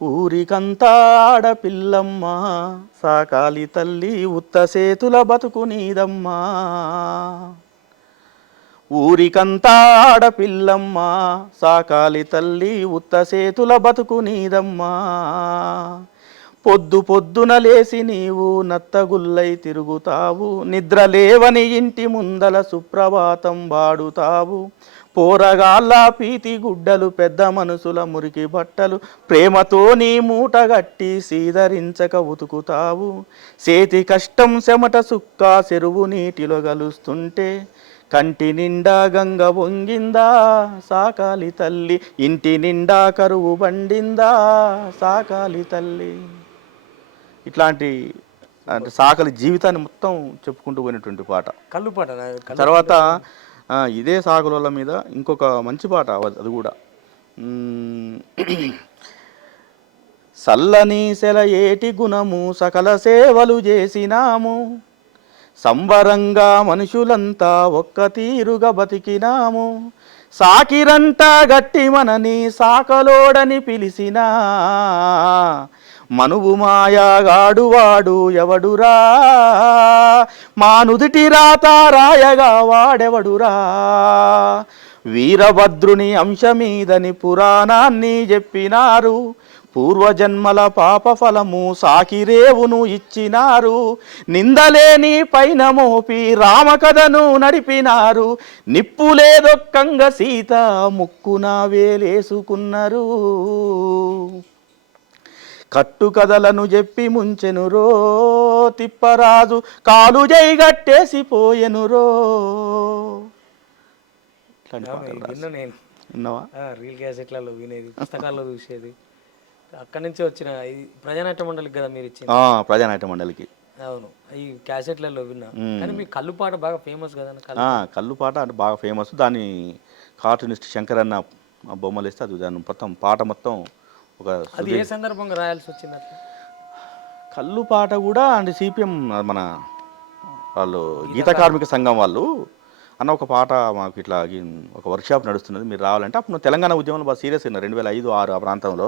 ఊరికంతా ఆడపిల్లమ్మ సాకాలి తల్లి ఉత్త సేతుల బతుకు నీదమ్మా. ఊరికంతా ఆడపిల్లమ్మ సాకాలి తల్లి ఉత్త సేతుల బతుకు నీదమ్మా. పొద్దు పొద్దున లేసి నీవు నత్తగుల్లై తిరుగుతావు, నిద్రలేవని ఇంటి ముందల సుప్రభాతం వాడుతావు. పోరగాళ్ళ పీతి గుడ్డలు పెద్ద మనసుల మురికి బట్టలు ప్రేమతో నీ మూటగట్టి సీదరించక ఉతుకుతావు. చేతి కష్టం చెమట సుక్క చెరువు నీటిలో గలుస్తుంటే కంటి నిండా గంగ వంగిందా సాకాలి తల్లి, ఇంటి నిండా కరువు బండిందా సాకాలి తల్లి. ఇట్లాంటి అంటే సాకలి జీవితాన్ని మొత్తం చెప్పుకుంటూ పోయినటువంటి పాట. కళ్ళు పాట. తర్వాత ఇదే సాగుల మీద ఇంకొక మంచి పాట అది కూడా సల్లని సెల ఏటి గుణము సకల సేవలు చేసినాము, సంబరంగా మనుషులంతా ఒక్క తీరుగా బతికినాము. సాకిరంట గట్టి మనని సాకలోడని పిలిచినా, మనువు మాయాగాడువాడు ఎవడురా, మా నుదిటి రాత రాయగా వాడెవడురా. వీరభద్రుని అంశమీదని పురాణాన్ని చెప్పినారు, పూర్వజన్మల పాప ఫలము సాకిరేవును ఇచ్చినారు. నిందలేని పైన మోపి రామకథను నడిపినారు, నిప్పులేదొక్కంగ సీత ముక్కున వేలేసుకున్నారు. కట్టు కథలను చెప్పి ముంచెనురో తిప్పరాజు కాలు జై గట్టేసిపోయెనురో. విన్నావా? రీల్ క్యాసెట్లలో వినేది, పుస్తకాల్లో చూసేది. అక్కడి నుంచి వచ్చిన ఇది ప్రజానాట్య మండలికి కదా మీరు ఇచ్చింది? ప్రజానాట్య మండలికి. అవును, ఈ క్యాసెట్లలో విన్నా. కానీ మీ కళ్ళు పాట బాగా ఫేమస్ కదా? కళ్ళు పాట అంటే బాగా ఫేమస్. దాని కార్టూనిస్ట్ శంకర్ అన్న బొమ్మలు ఇస్తే అది దాని మొత్తం పాట మొత్తం ఒక. అది ఏ సందర్భంగా రాయాల్సి వచ్చింది అట్లా? కళ్ళు పాట కూడా అంటే సిపిఎం మన వాళ్ళు గీత కార్మిక సంఘం వాళ్ళు అన్న ఒక పాట మాకు ఇట్లా ఒక వర్క్షాప్ నడుస్తున్నది, మీరు రావాలంటే అప్పుడు తెలంగాణ ఉద్యమంలో బాగా సీరియస్ అయినా 2005-06 ఆ ప్రాంతంలో.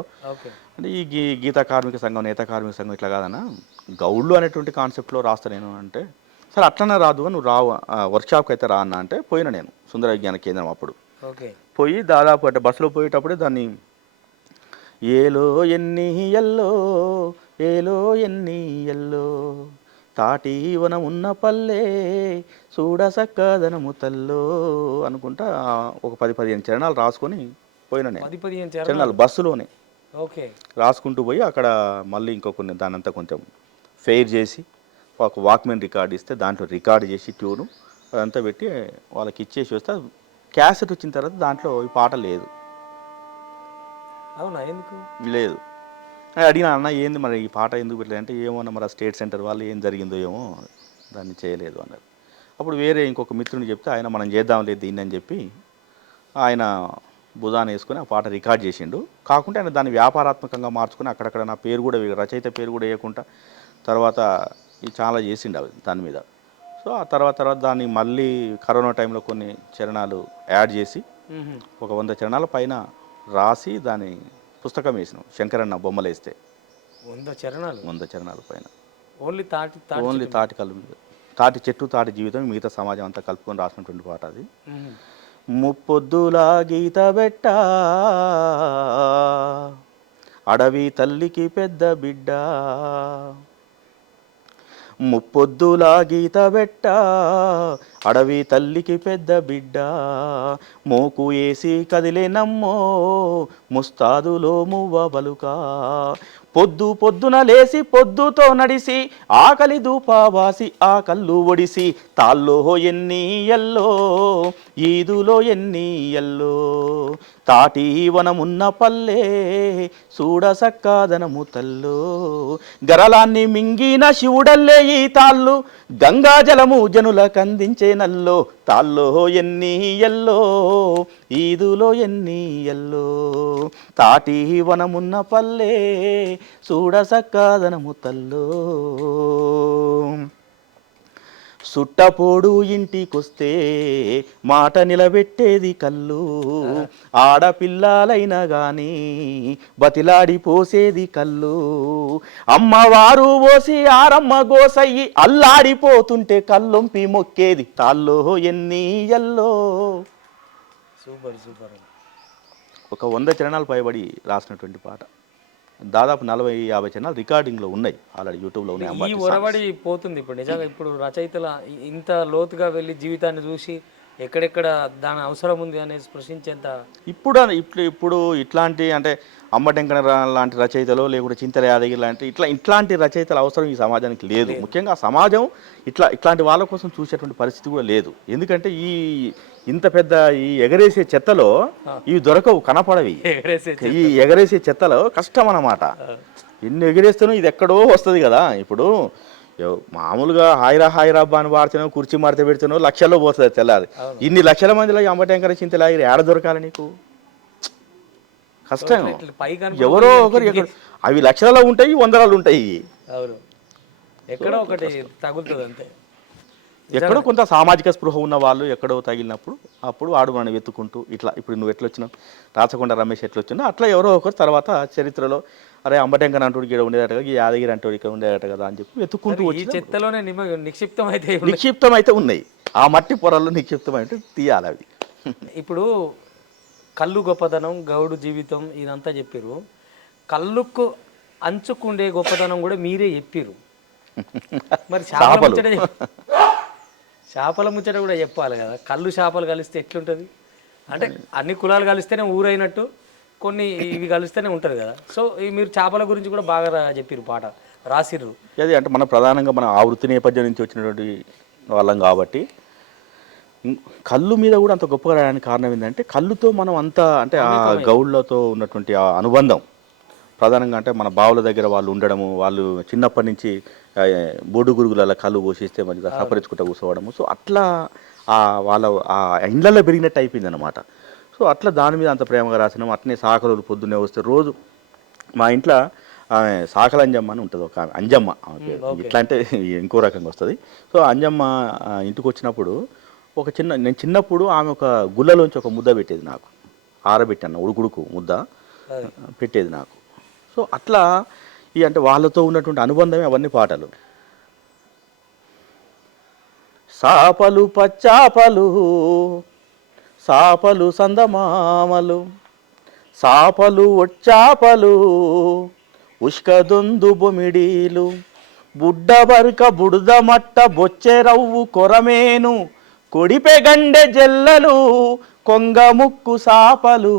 అంటే ఈ గీత కార్మిక సంఘం నేత కార్మిక సంఘం ఇట్లా కాదన్నా గౌళ్ళు అనేటువంటి కాన్సెప్ట్లో రాస్తా నేను అంటే, సరే అట్లనే రాదు నువ్వు రావు వర్క్షాప్కి అయితే రా అన్న అంటే పోయినా నేను సుందర విజ్ఞాన కేంద్రం అప్పుడు. పోయి దాదాపు అంటే బస్సులో పోయేటప్పుడే దాన్ని ఏలో ఎన్ని ఎల్లో ఏలో ఎన్ని ఎల్లో తాటి వనం ఉన్న పల్లె చూడ సక్కదనము తల్లో అనుకుంటా ఒక 10-15 చరణాలు రాసుకొని పోయినా నేను. 10-15 చరణాలు బస్సులోనే రాసుకుంటూ పోయి అక్కడ మళ్ళీ ఇంకొక దానంతా కొంచెం ఫెయిర్ చేసి ఒక వాక్మెన్ రికార్డ్ ఇస్తే దాంట్లో రికార్డ్ చేసి ట్యూను అదంతా పెట్టి వాళ్ళకి ఇచ్చేసి వస్తే క్యాసెట్ వచ్చిన తర్వాత దాంట్లో ఈ పాట లేదు. అవునా? ఎందుకు లేదు అడిగినా అన్న ఏంది మరి ఈ పాట ఎందుకు పెట్టలేదు అంటే ఏమన్నా మరి ఆ స్టేట్ సెంటర్ వాళ్ళు ఏం జరిగిందో ఏమో దాన్ని చేయలేదు అన్నారు. అప్పుడు వేరే ఇంకొక మిత్రుని చెప్తే ఆయన మనం చేద్దాం లేదు దీన్ని అని చెప్పి ఆయన భుజాన్ని వేసుకొని ఆ పాట రికార్డ్ చేసిండు. కాకుండా ఆయన దాన్ని వ్యాపారాత్మకంగా మార్చుకొని అక్కడక్కడ నా పేరు కూడా రచయిత పేరు కూడా వేయకుండా తర్వాత ఇది చాలా చేసిండు అవి దాని మీద. సో ఆ తర్వాత దాన్ని మళ్ళీ కరోనా టైంలో కొన్ని చరణాలు యాడ్ చేసి ఒక 100 చరణాల పైన రాసి దాన్ని పుస్తకం వేసినాం. శంకరన్న బొమ్మలు వేస్తే 100 చరణాల పైన ఓన్లీ తాటి కళ్ళు మీద తాటి చెట్టు తాటి జీవితం మిగతా సమాజం అంతా కలుపుకొని రాసినటువంటి పాట అది. ముప్పొద్దులా గీత బెట్ట అడవి తల్లికి పెద్ద బిడ్డ, ముప్పొద్దులా గీత బెట్ట అడవి తల్లికి పెద్ద బిడ్డ మోకు వేసి కదిలేనమ్మో ముస్తాదులో మువ్వ బలుకా పొద్దున లేసి పొద్దుతో నడిసి ఆకలి దూపావాసి ఆ కళ్ళు ఒడిసి తాల్లో ఎన్ని ఎల్లో ఈదులో ఎన్ని ఎల్లో తాటి వనమున్న పల్లె చూడ సక్కాదనము తల్లో గరలాన్ని మింగిన శివుడల్లే ఈ తాళ్ళు గంగా జలము జనులకు అందించే నల్లో తాల్లో ఎన్ని ఎల్లో ఈదులో ఎన్ని ఎల్లో తాటి వనమున్న పల్లె చూడ సక్కాదనము తల్లో సుట్టపోడు ఇంటికొస్తే మాట నిలబెట్టేది కళ్ళు ఆడపిల్లాలైనా గాని బతిలాడి పోసేది కళ్ళు అమ్మవారు పోసి ఆరమ్మ గోసయ్యి అల్లాడిపోతుంటే కళ్ళొంపి మొక్కేది తాల్లో ఎన్ని ఎల్లో. Super super. ఒక 100 చరణాలు పైబడి రాసినటువంటి పాట. దాదాపు 40-50 చరణాలు రికార్డింగ్లో ఉన్నాయి, ఆల్రెడీ యూట్యూబ్లో ఉన్నాయి. ఈ ఒరవడి పోతుంది ఇప్పుడు నిజంగా. ఇప్పుడు రచయితల ఇంత లోతుగా వెళ్ళి జీవితాన్ని చూసి ఎక్కడెక్కడ దాని అవసరం ఉంది అనేది స్పృశించేంత ఇప్పుడు ఇట్లాంటి అంటే అమ్మటెంకన లాంటి రచయితలు లేకుంటే చింతల యాదగిరి లాంటి ఇట్లాంటి రచయితల అవసరం ఈ సమాజానికి లేదు. ముఖ్యంగా సమాజం ఇట్లాంటి వాళ్ళ కోసం చూసేటువంటి పరిస్థితి కూడా లేదు. ఎందుకంటే ఇంత పెద్ద ఈ ఎగరేసే చెత్తలో ఇవి దొరకవు, కనపడవి. ఈ ఎగరేసే చెత్తలో కష్టం అన్నమాట. ఎన్ని ఎగరేస్తానో ఇది ఎక్కడో వస్తుంది కదా. ఇప్పుడు మామూలుగా హైరాబ్బా అని వాడితేనో కుర్చీ మారితే పెడితేనో లక్షల్లో పోతుంది తెల్లారి. ఇన్ని లక్షల మందిలో అమ్మటెంకర చింతల యాదగిరి ఏడ దొరకాలి నీకు? కష్టం. ఎవరో ఒకరు అవి లక్షలలో ఉంటాయి, 100లలో ఉంటాయి. ఎక్కడో ఒకటి తగులుతుంది అంతే. ఎక్కడో కొంత సామాజిక స్పృహ ఉన్న వాళ్ళు ఎక్కడో తగిలినప్పుడు అప్పుడు వాడు మనం వెతుకుంటూ ఇప్పుడు నువ్వు ఎట్లా వచ్చినావు, రాచకొండ రమేష్ ఎట్లా వచ్చినా అట్లా ఎవరో ఒకరు తర్వాత చరిత్రలో అరే అంబటెంకన అంటోడికి ఇక్కడ ఉండేదట కదా, ఈ యాదగిరి అంటోడికి ఇక్కడ ఉండేదట కదా అని చెప్పి వెతుక్కుంటూ వచ్చి చెత్తలోనే నిక్షిప్తం అయితే ఉన్నాయి. ఆ మట్టి పొరల్లో నిక్షిప్తం అయితే తీయాలి అవి. ఇప్పుడు కళ్ళు గొప్పతనం, గౌడు జీవితం ఇదంతా చెప్పారు. కళ్ళుకు అంచుకుండే గొప్పతనం కూడా మీరే చెప్పారు. మరి చేపల ముచ్చట కూడా చెప్పాలి కదా. కళ్ళు చేపలు కలిస్తే ఎట్లుంటుంది అంటే అన్ని కులాలు కలిస్తేనే ఊరైనట్టు, కొన్ని ఇవి కలిస్తేనే ఉంటుంది కదా. సో మీరు చేపల గురించి కూడా బాగా చెప్పారు, పాట రాసిర్రు. అది అంటే మన ప్రధానంగా మన ఆ వృత్తి నేపథ్యం నుంచి వచ్చినటువంటి వాళ్ళం కాబట్టి కళ్ళు మీద కూడా అంత గొప్పగా రాయడానికి కారణం ఏంటంటే కళ్ళుతో మనం అంత అంటే ఆ గౌడ్లతో ఉన్నటువంటి ఆ అనుబంధం ప్రధానంగా అంటే మన బావుల దగ్గర వాళ్ళు ఉండడము, వాళ్ళు చిన్నప్పటి నుంచి బొడ్డు గురుగుల కళ్ళు పోషిస్తే మంచిగా సపరించుకుంటూ కూర్చోవడము. సో అట్లా వాళ్ళ ఆ ఇండ్లలో పెరిగినట్టు అయిపోయింది అనమాట. సో అట్లా దాని మీద అంత ప్రేమగా రాసినాము. అట్నే సాకలు పొద్దున్నే వస్తే రోజు మా ఇంట్లో ఆమె సాకల అంజమ్మ అని ఉంటుంది, ఒక ఆమె అంజమ్మ. ఇట్లా అంటే ఇంకో రకంగా వస్తుంది. సో అంజమ్మ ఇంటికి వచ్చినప్పుడు నేను చిన్నప్పుడు ఆమె ఒక గుళ్ళలోంచి ఒక ముద్ద పెట్టేది నాకు, ఆరబెట్టాను ఉడుకుడుకు ముద్ద పెట్టేది నాకు. సో అట్లా అంటే వాళ్ళతో ఉన్నటువంటి అనుబంధమే అవన్నీ పాటలు. సాపలు పచ్చాపలు సాపలు సందమామలు సాపలు ఒచ్చాపలు ఉష్కదొందు బొమిడీలు బుడ్డ బరుక బుడద మట్ట బొచ్చెరవ్వు కొరమేను కొడిపె గండె జల్లలు కొంగ ముక్కు సాపలు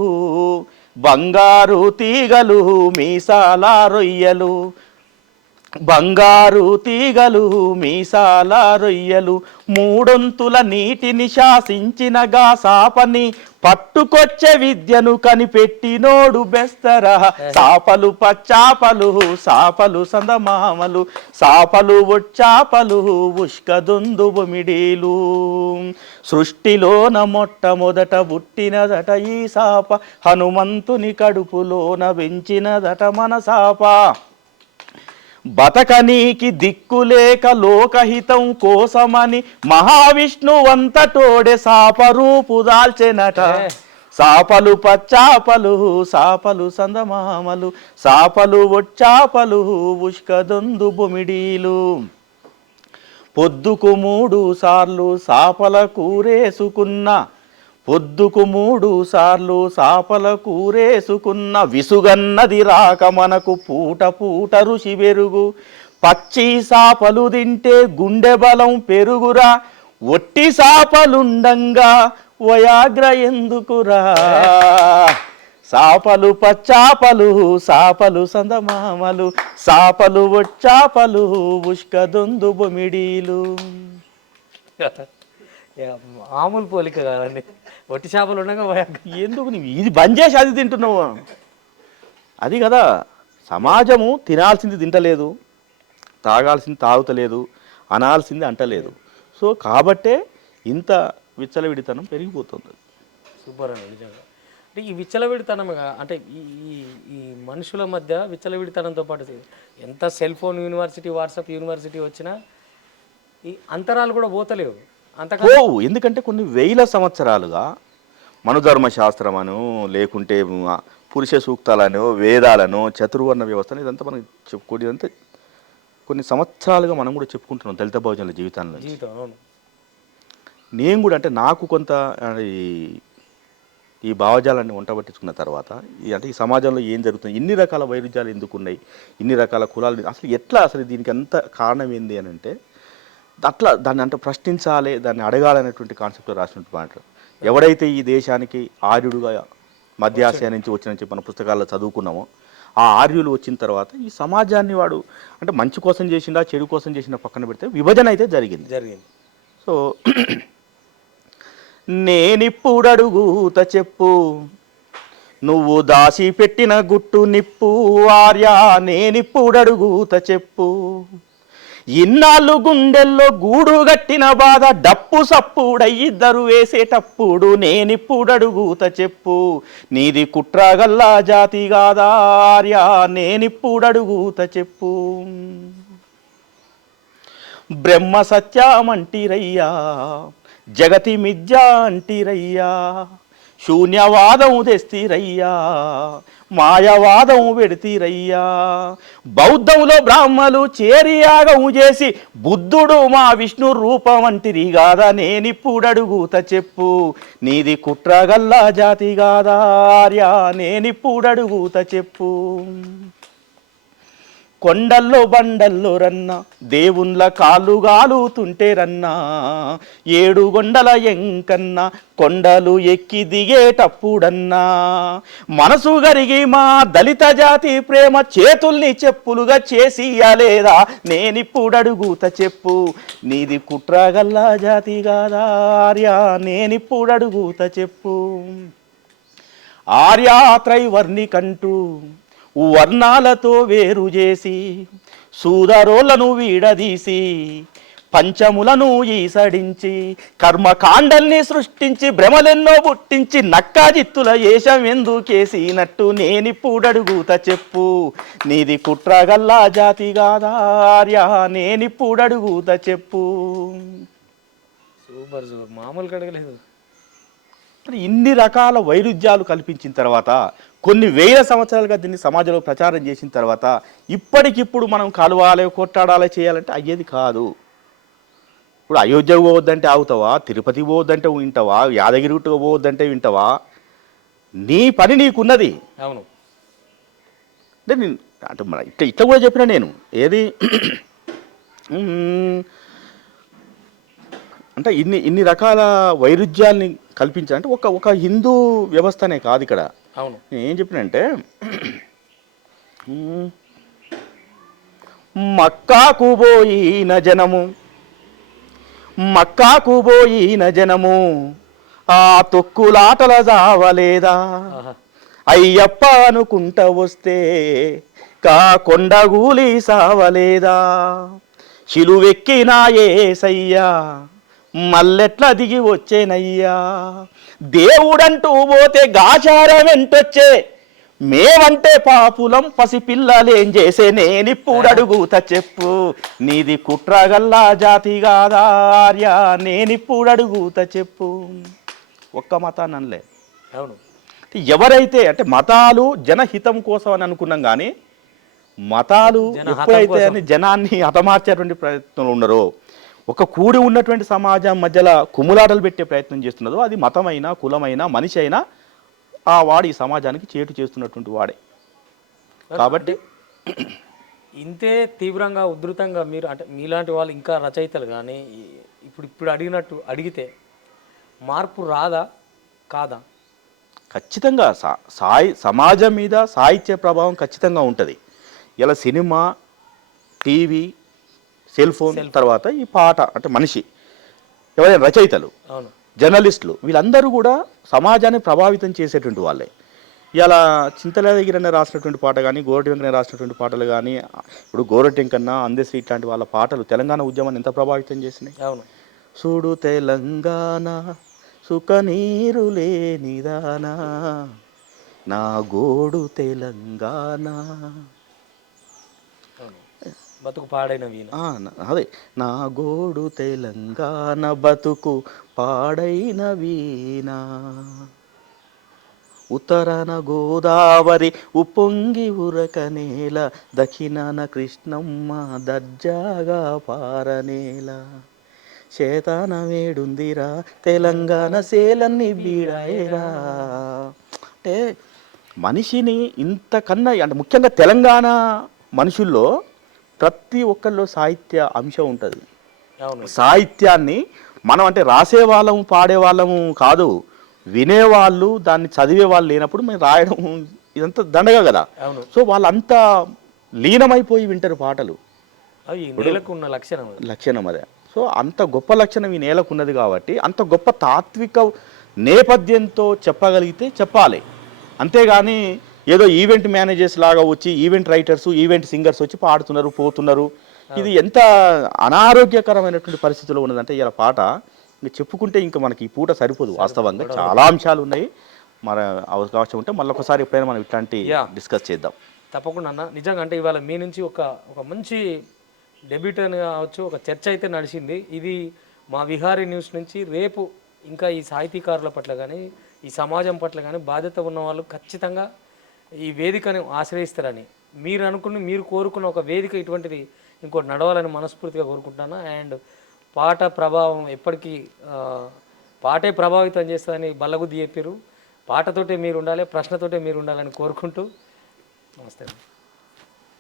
బంగారు తీగలు మీసాల రొయ్యలు బంగారు తీగలు మీసాల రొయ్యలు మూడొంతుల నీటిని శాసించినగా సాపని పట్టుకొచ్చే విద్యను కనిపెట్టినోడు బెస్తరా సాపలు పచ్చాపలు సాపలు సందమామలు సాపలు ఒచ్చాపలు ఉష్కదొందు బొమిడీలు సృష్టిలోన మొట్టమొదట పుట్టినదట ఈ సాప హనుమంతుని కడుపులోన పెంచినదట మన సాప బతకనీకి దిక్కులేక లోకహితం కోసమని మహావిష్ణువంతటోడే సాపరూపు దాల్చెనట సాపలు పచ్చాపలు సాపలు సందమామలు సాపలు ఒచ్చాపలు ఉష్కదొందు బొమిడీలు పొద్దుకు 3 సార్లు సాపల కూరేసుకున్న పొద్దుకు 3 సార్లు సాపల కూరేసుకున్న విసుగన్నది రాక మనకు పూట పూట రుచి పెరుగు పచ్చి సాపలు తింటే గుండె బలం పెరుగురా ఒట్టి సాపలుండంగా వయాగ్ర ఎందుకురా సాపలు పచ్చాపలు సాపలు సందమామలు సాపలు వచ్చాపలు ఉష్కదొందు బొమిడీలు. మామూలు పోలిక కాదండి. ఒట్టి చేపలు ఉండగా ఎందుకు నీవు ఇది బంద్ చేసి అది తింటున్నావు? అది కదా, సమాజము తినాల్సింది తింటలేదు, తాగాల్సింది తాగుతలేదు, అనాల్సింది అంటలేదు. సో కాబట్టే ఇంత విచ్చలవిడితనం పెరిగిపోతుంది. సూపర్ అండి నిజంగా. అంటే ఈ విచ్చలవిడితనం అంటే ఈ ఈ ఈ మనుషుల మధ్య విచ్చలవిడితనంతో పాటు ఎంత cell phone university, WhatsApp university వచ్చినా ఈ అంతరాలు కూడా పోతలేవు. పోవు. ఎందుకంటే కొన్ని వేల సంవత్సరాలుగా మనుధర్మ శాస్త్రమను, లేకుంటే పురుష సూక్తాలను, వేదాలను, చతుర్వర్ణ వ్యవస్థను ఇదంతా మనం చెప్పుకోవడంతా కొన్ని సంవత్సరాలుగా మనం కూడా చెప్పుకుంటున్నాం దళిత బహుజనుల జీవితంలో. నేను కూడా అంటే నాకు కొంత ఈ భావజాలాన్ని వంటబట్టించుకున్న తర్వాత అంటే ఈ సమాజంలో ఏం జరుగుతుంది, ఇన్ని రకాల వైరుధ్యాలు ఎందుకు ఉన్నాయి, ఇన్ని రకాల కులాలు అసలు ఎట్లా, అసలు దీనికి అంత కారణం ఏంది అని అంటే అట్లా దాన్ని అంటే ప్రశ్నించాలి, దాన్ని అడగాలనేటువంటి కాన్సెప్ట్లో రాసినటువంటి మాట. ఎవడైతే ఈ దేశానికి ఆర్యుడుగా మధ్య ఆసియా నుంచి వచ్చినని చెప్పి మన పుస్తకాల్లో చదువుకున్నామో ఆ ఆర్యులు వచ్చిన తర్వాత ఈ సమాజాన్ని వాడు అంటే మంచి కోసం చేసిండా చెడు కోసం చేసిండా పక్కన పెడితే విభజన అయితే జరిగింది. సో నేనిప్పుడడుగుత చెప్పు నువ్వు దాసి పెట్టిన గుట్టు నిప్పు ఆర్యా, నేనిప్పుడడుగుత చెప్పు ఇన్నాళ్ళు గుండెల్లో గూడు గట్టిన బాధ డప్పు సప్పుడయ్యిద్దరు వేసేటప్పుడు నేనిప్పుడడుగుత చెప్పు నీది కుట్రగల్లా జాతి కాదా ఆర్యా, నేనిప్పుడడుగుత చెప్పు బ్రహ్మ సత్యమంటిరయ్యా జగతి మిథ్య అంటిరయ్యా శూన్యవాదం తెస్తిరయ్యా మాయవాదం పెడితిరయ్యా బౌద్ధంలో బ్రాహ్మలు చేరియాగం చేసి బుద్ధుడు మా విష్ణు రూపం అంటిరి కాదా నేనిప్పుడడుగుత చెప్పు నీది కుట్రగల్లా జాతి కాదా ఆర్యా, నేనిప్పుడడుగుత చెప్పు కొండల్లో బండల్లో రన్నా దేవుళ్ళ కాళ్ళు గాలుతుంటే రన్నా ఏడు కొండల ఎంకన్నా కొండలు ఎక్కి దిగేటప్పుడన్నా మనసు గరిగి మా దళిత జాతి ప్రేమ చేతుల్ని చెప్పులుగా చేసియలేదా నేనిప్పుడడుగుత చెప్పు నీది కుట్రగల్లా జాతి కాదా ఆర్యా, నేనిప్పుడడుగుత చెప్పు ఆర్యా త్రైవర్ణికంటూ వర్ణాలతో వేరు చేసి సూదరోళ్లను వీడదీసి పంచములను ఈసడించి కర్మకాండల్ని సృష్టించి భ్రమలెన్నో పుట్టించి నక్కాజిత్తుల ఏషం ఎందుకేసినట్టు నేనిప్పుడడుగుత చెప్పు నీది కుట్రగల్లా జాతి కాదా ఆర్యా, నేనిప్పుడడుగుత చెప్పు. సూపర్ సూపర్, మామూలు కడగలేదు. ఇన్ని రకాల వైరుధ్యాలు కల్పించిన తర్వాత కొన్ని వేల సంవత్సరాలుగా దీన్ని సమాజంలో ప్రచారం చేసిన తర్వాత ఇప్పటికిప్పుడు మనం కలవాలి, కొట్టాడాలి, చేయాలంటే అయ్యేది కాదు. ఇప్పుడు అయోధ్యకు పోవద్దంటే ఆగుతావా, తిరుపతికి పోవద్దంటే వింటావా, యాదగిరిగుట్టకు పోవద్దంటే వింటావా? నీ పని నీకున్నది. అవును. అంటే నేను అంటే ఇట్లా ఇట్లా కూడా చెప్పిన నేను ఏది అంటే ఇన్ని రకాల వైరుధ్యాల్ని కల్పించాలంటే ఒక హిందూ వ్యవస్థనే కాదు ఇక్కడ. అవును. నేను ఏం చెప్పినంటే మక్కాకు పోయిన జనము మక్కాకు పోయిన జనము ఆ తొక్కులాటల జావలేదా అయ్యప్ప అనుకుంటా వస్తే కా కొండగూలి సావలేదా శిలువెక్కినా యేసయ్యా మల్లెట్లా దిగి వచ్చేనయ్యా దేవుడంటూ పోతే గాచారం వెంటొచ్చే మేమంటే పాపులం పసిపిల్లలేం చేసే నేనిప్పుడడుగుత చెప్పు నీది కుట్రగల్లా జాతి కాదా ఆర్యా, నేనిప్పుడడుగుత చెప్పు. ఒక్క మతాన్ని అనలే. అవును. ఎవరైతే అంటే మతాలు జనహితం కోసం అని అనుకున్నాం కానీ మతాలు ఎప్పుడైతే అని జనాన్ని హతమార్చేటువంటి ప్రయత్నంలో ఉన్నారో, ఒక కూడి ఉన్నటువంటి సమాజం మధ్యలో కుమ్ములాటలు పెట్టే ప్రయత్నం చేస్తున్నదో అది మతమైనా కులమైనా మనిషి అయినా ఆ వాడు ఈ సమాజానికి చేటు చేస్తున్నటువంటి వాడే. కాబట్టి ఇంతే తీవ్రంగా ఉధృతంగా మీరు అంటే మీలాంటి వాళ్ళు ఇంకా రచయితలు కానీ ఇప్పుడు అడిగితే మార్పు రాదా కాదా? ఖచ్చితంగా సమాజం మీద సాహిత్య ప్రభావం ఖచ్చితంగా ఉంటుంది. ఇలా సినిమా, టీవీ, సెల్ ఫోన్ తర్వాత ఈ పాట అంటే మనిషి ఎవరైనా రచయితలు, అవును, జర్నలిస్టులు వీళ్ళందరూ కూడా సమాజాన్ని ప్రభావితం చేసేటువంటి వాళ్ళే. ఇలా చింతలేదగిరన్న రాసినటువంటి పాట కానీ, గోరటి వెంకన్న రాసినటువంటి పాటలు కానీ, ఇప్పుడు గోరటి వెంకన్న, అందశ్రీ ఇట్లాంటి వాళ్ళ పాటలు తెలంగాణ ఉద్యమాన్ని ఎంత ప్రభావితం చేసినాయి. అవును. చూడు తెలంగాణ సుఖ నీరు లేనిదానా, నా గోడు తెలంగాణ, బతుకు పాడైన వీణ. అదే నా గోడు తెలంగాణ బతుకు పాడైన వీణ, ఉత్తరాన గోదావరి ఉప్పొంగి ఉరకనేల, దక్షిణాన కృష్ణమ్మ దర్జాగా పారనేల, చేతాన వేడుందిరా తెలంగాణ సేలన్ని బీడాయేరా. అంటే మనిషిని ఇంతకన్నా అంటే ముఖ్యంగా తెలంగాణ మనుషుల్లో ప్రతి ఒక్కరిలో సాహిత్య అంశం ఉంటుంది. సాహిత్యాన్ని మనం అంటే రాసే వాళ్ళము పాడే వాళ్ళము కాదు, వినేవాళ్ళు దాన్ని చదివే వాళ్ళు లేనప్పుడు మేము రాయడం ఇదంతా దండగా కదా. సో వాళ్ళంతా లీనమైపోయి వింటారు పాటలు. లక్షణం అదే. సో అంత గొప్ప లక్షణం ఈ నేలకు ఉన్నది కాబట్టి అంత గొప్ప తాత్విక నేపథ్యంతో చెప్పగలిగితే చెప్పాలి. అంతేగాని ఏదో ఈవెంట్ మేనేజర్స్ లాగా వచ్చి ఈవెంట్ రైటర్స్, ఈవెంట్ సింగర్స్ వచ్చి పాడుతున్నారు పోతున్నారు. ఇది ఎంత అనారోగ్యకరమైనటువంటి పరిస్థితిలో ఉన్నదంటే ఇలా పాట ఇంకా చెప్పుకుంటే ఇంకా మనకి ఈ పూట సరిపోదు. వాస్తవంగా చాలా అంశాలు ఉన్నాయి. మన అవకాశం ఉంటే మళ్ళీ ఒకసారి ఎప్పుడైనా మనం ఇట్లాంటి డిస్కస్ చేద్దాం. తప్పకుండా అన్న. నిజంగా అంటే ఇవాళ మీ నుంచి ఒక మంచి డెబ్యూట్ అని కావచ్చు, ఒక చర్చ అయితే నడిచింది. ఇది మా విహారీ న్యూస్ నుంచి రేపు ఇంకా ఈ సాహితీకారుల పట్ల కానీ ఈ సమాజం పట్ల కానీ బాధ్యత ఉన్న వాళ్ళు ఖచ్చితంగా ఈ వేదికను ఆశ్రయిస్తారని మీరు కోరుకున్న ఒక వేదిక ఇటువంటిది ఇంకోటి నడవాలని మనస్ఫూర్తిగా కోరుకుంటున్నాను. అండ్ పాట ప్రభావం ఎప్పటికీ పాటే ప్రభావితం చేస్తుందని బల్లగుద్ది చెప్పారు. పాటతోటే మీరు ఉండాలి, ప్రశ్నతోటే మీరు ఉండాలని కోరుకుంటూ నమస్తే.